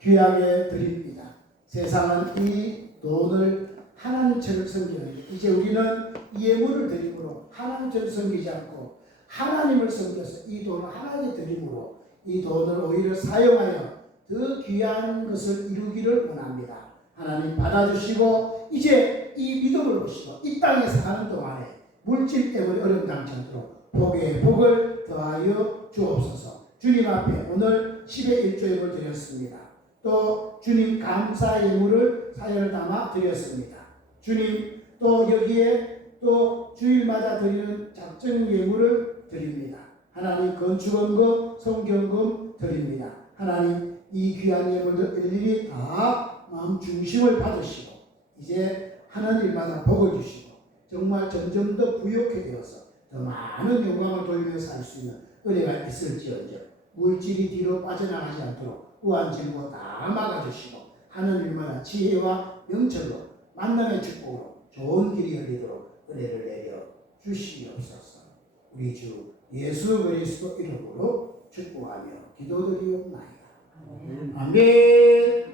귀하게 드립니다. 세상은 이 돈을 하나님처럼 섬기는, 이제 우리는 이 예물을 드림으로 하나님처럼 섬기지 않고 하나님을 섬겨서 이 돈을 하나님께 드림으로 이 돈을 오히려 사용하여 더 귀한 것을 이루기를 원합니다. 하나님 받아주시고 이제 이 믿음을 보시고 이 땅에 사는 동안에 물질 때문에 어려움 당치 않도록 복에 복을 더하여 주옵소서. 주님 앞에 오늘 10의 1조임을 드렸습니다. 또 주님 감사 예물을 사연을 담아 드렸습니다. 주님 또 여기에 또 주일마다 드리는 작정 예물을 드립니다. 하나님 건축원금, 성경금 드립니다. 하나님 이 귀한 예물들 일일이 다 마음 중심을 받으시고 이제 하는 일마다 복을 주시고 정말 점점 더 부욕해 되어서 더 많은 영광을 돌리며 살 수 있는 은혜가 있을지언정 물질이 뒤로 빠져나가지 않도록 우한질고 다 막아주시고 하는 일마다 지혜와 명철로 만남의 축복으로 좋은 길이 열리도록 은혜를 내려 주시옵소서. 우리 주 예수 그리스도 이름으로 축복하며 기도드리옵나이다. 아멘.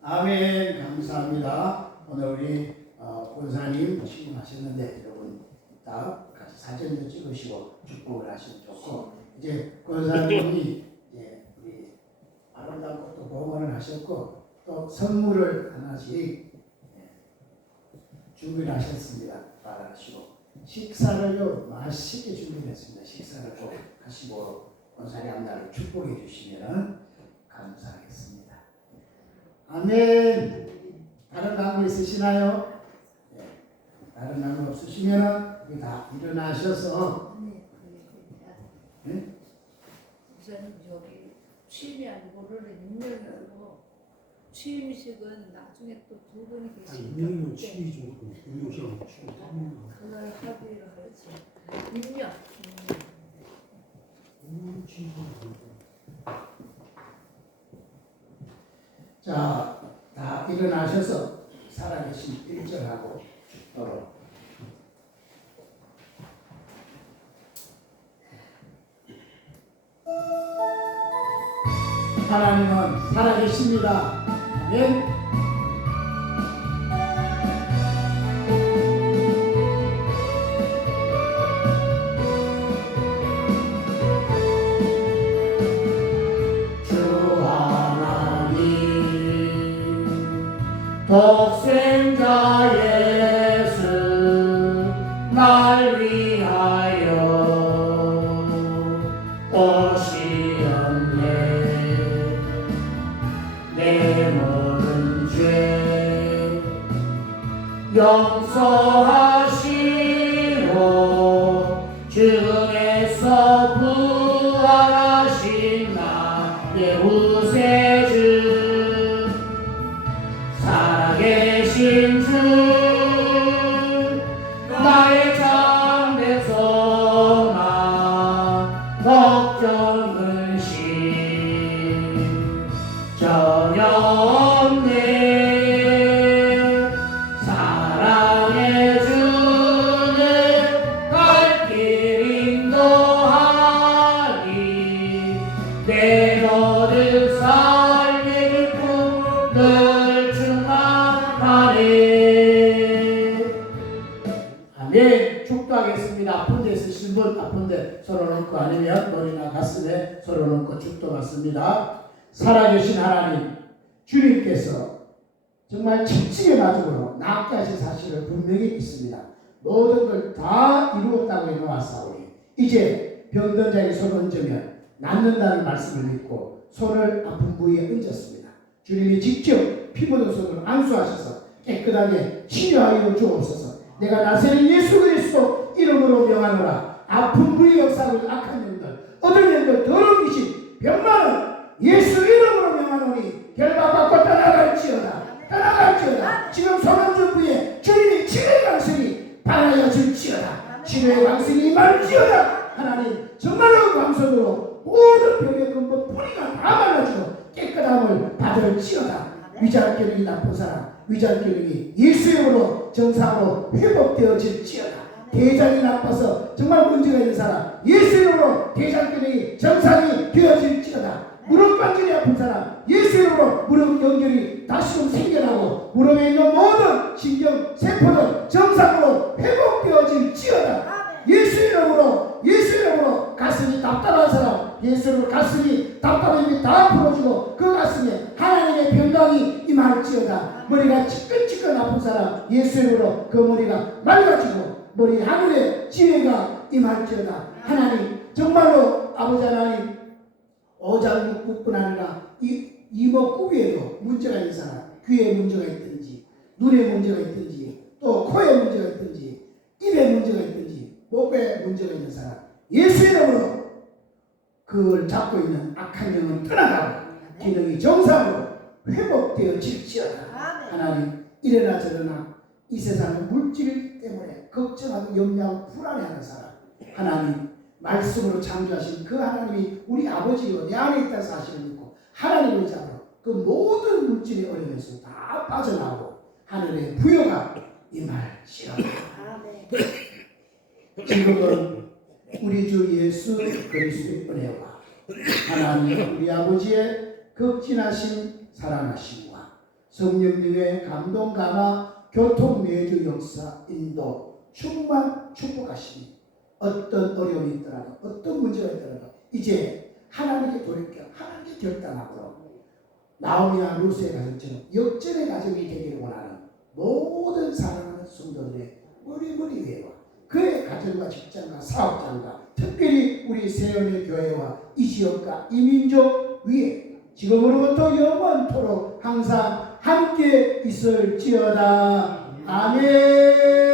아멘. 감사합니다. 오늘 우리 권사님 취임하셨는데 여러분 다 같이 사진도 찍으시고 축복을 하시면 좋고 이제 권사님이 이제 우리 아름답고 또 봉헌을 하셨고 또 선물을 하나씩 준비를 하셨습니다. 받아가시고 식사를요 맛있게 준비했습니다. 식사를 꼭 하시고 권사님 한 날을 축복해 주시면 감사하겠습니다. 아멘. 다른 강구 있으시나요? 네. 다른 강구 없으시면 우리 다 일어나셔서 네? 우선 저기 취임이 안고를 임명하고 취임식은 나중에 또 두 분이 계시니까 취미 좀 임명시험 그걸 합의를 하지. 임명. 자, 다 일어나셔서 살아계신 1절하고 하나님은 살아계십니다. 아멘. 독생자 예수 날 위하여 오시었네. 내 모든 죄 용서하시고 죽음에서 부활하신 나의 구세주 살아계신 주 나의 잠든 소망 걱정 근심 전혀 없네. 사랑해 주는 갈 길 인도하리. 내 모든 삶의 기쁨을 아멘. 축도하겠습니다. 아픈 데 있으신 분 아픈 데 서로 놓고 아니면 머리나 가슴에 서로 놓고 축도받습니다. 살아계신 하나님 주님께서 정말 채찍의 마중으로 낫게 하신 사실을 분명히 믿습니다. 모든 걸 다 이루었다고 해놓았사오니 이제 병든 자에게 손을 얹으면 낫는다는 말씀을 믿고 손을 아픈 부위에 얹었습니다. 주님이 직접 피 묻은 손으로 안수하셔서 깨끗하게 치료하여 주옵소서. 내가 나세는 예수 그리스도 이름으로 명하노라. 아픈 부위 역사하고 있는 악한 영들 얻은 영들 더러운 귀신 병만은 예수 이름으로 명하노니 결박받고 떠나갈지어다. 떠나갈지어다. 지금 손얹은 부위에 주님이 치료의 강성이 발하여 줄지어다. 치료의 강성이 임할지어다. 하나님 정말로 감성으로 모든 병의 근본 뿌리가 다 말라지고 깨끗함을 받을지어다. 위장 기능이 나쁜 사람 위장 기능이 예수 이름으로 정상으로 회복되어질지어다. 대장이 나빠서 정말 문제가 있는 사람 예수 이름으로 대장 기능이 정상이 되어질지어다. 무릎 관절이 아픈 사람 예수 이름으로 무릎 연결이 다시금 생겨나고 무릎에 있는 모든 신경 세포들 정상으로 회복되어질지어다. 예수 이름으로 가슴이 답답한 사람 예수 이름으로 가슴이 답답함이 다 풀어주고 그 가슴에 하나님의 평강이 임할지어다. 머리가 찌끈찌끈 아픈 사람 예수 이름으로 그 머리가 맑아지고 머리 하늘에 지혜가 임할지어다. 하나님 정말로 아버지 하나님 오장육부뿐 아니라 이목구비에도 문제가 있는 사람 귀에 문제가 있든지 눈에 문제가 있든지 또 코에 문제가 있든지 입에 문제가 있든지 목에 문제가 있는 사람 예수 이름으로 그걸 잡고 있는 악한 영은 떠나가고 기능이 정상으로 회복되어질지어다. 하나님 이래나 저래나 이 세상의 물질 때문에 걱정하고 염려하고 불안해하는 사람 하나님 말씀으로 창조하신 그 하나님이 우리 아버지요 내 안에 있다는 사실을 믿고 하나님을 잡아 그 모든 물질의 어려움에서 다 빠져나오고 하늘의 부여가 임할지어다. 지금은 우리 주 예수 그리스도의 은혜와 하나님 우리 아버지의 극진하신 사랑하심과 성령님의 감동 감화 교통 내주 역사 인도 충만 축복하심이 어떤 어려움이 있더라도 어떤 문제가 있더라도 이제 하나님께 돌이켜 하나님께 결단하도록 나오미와 루스의 가정처럼 역전의 가정이 되기를 원하는 모든 사랑하는 성도들의 머리 위에와 그의 가정과 직장과 사업장과 특별히 우리 세연의 교회와 이 지역과 이 민족 위에 지금으로부터 영원토록 항상 함께 있을지어다. 아멘.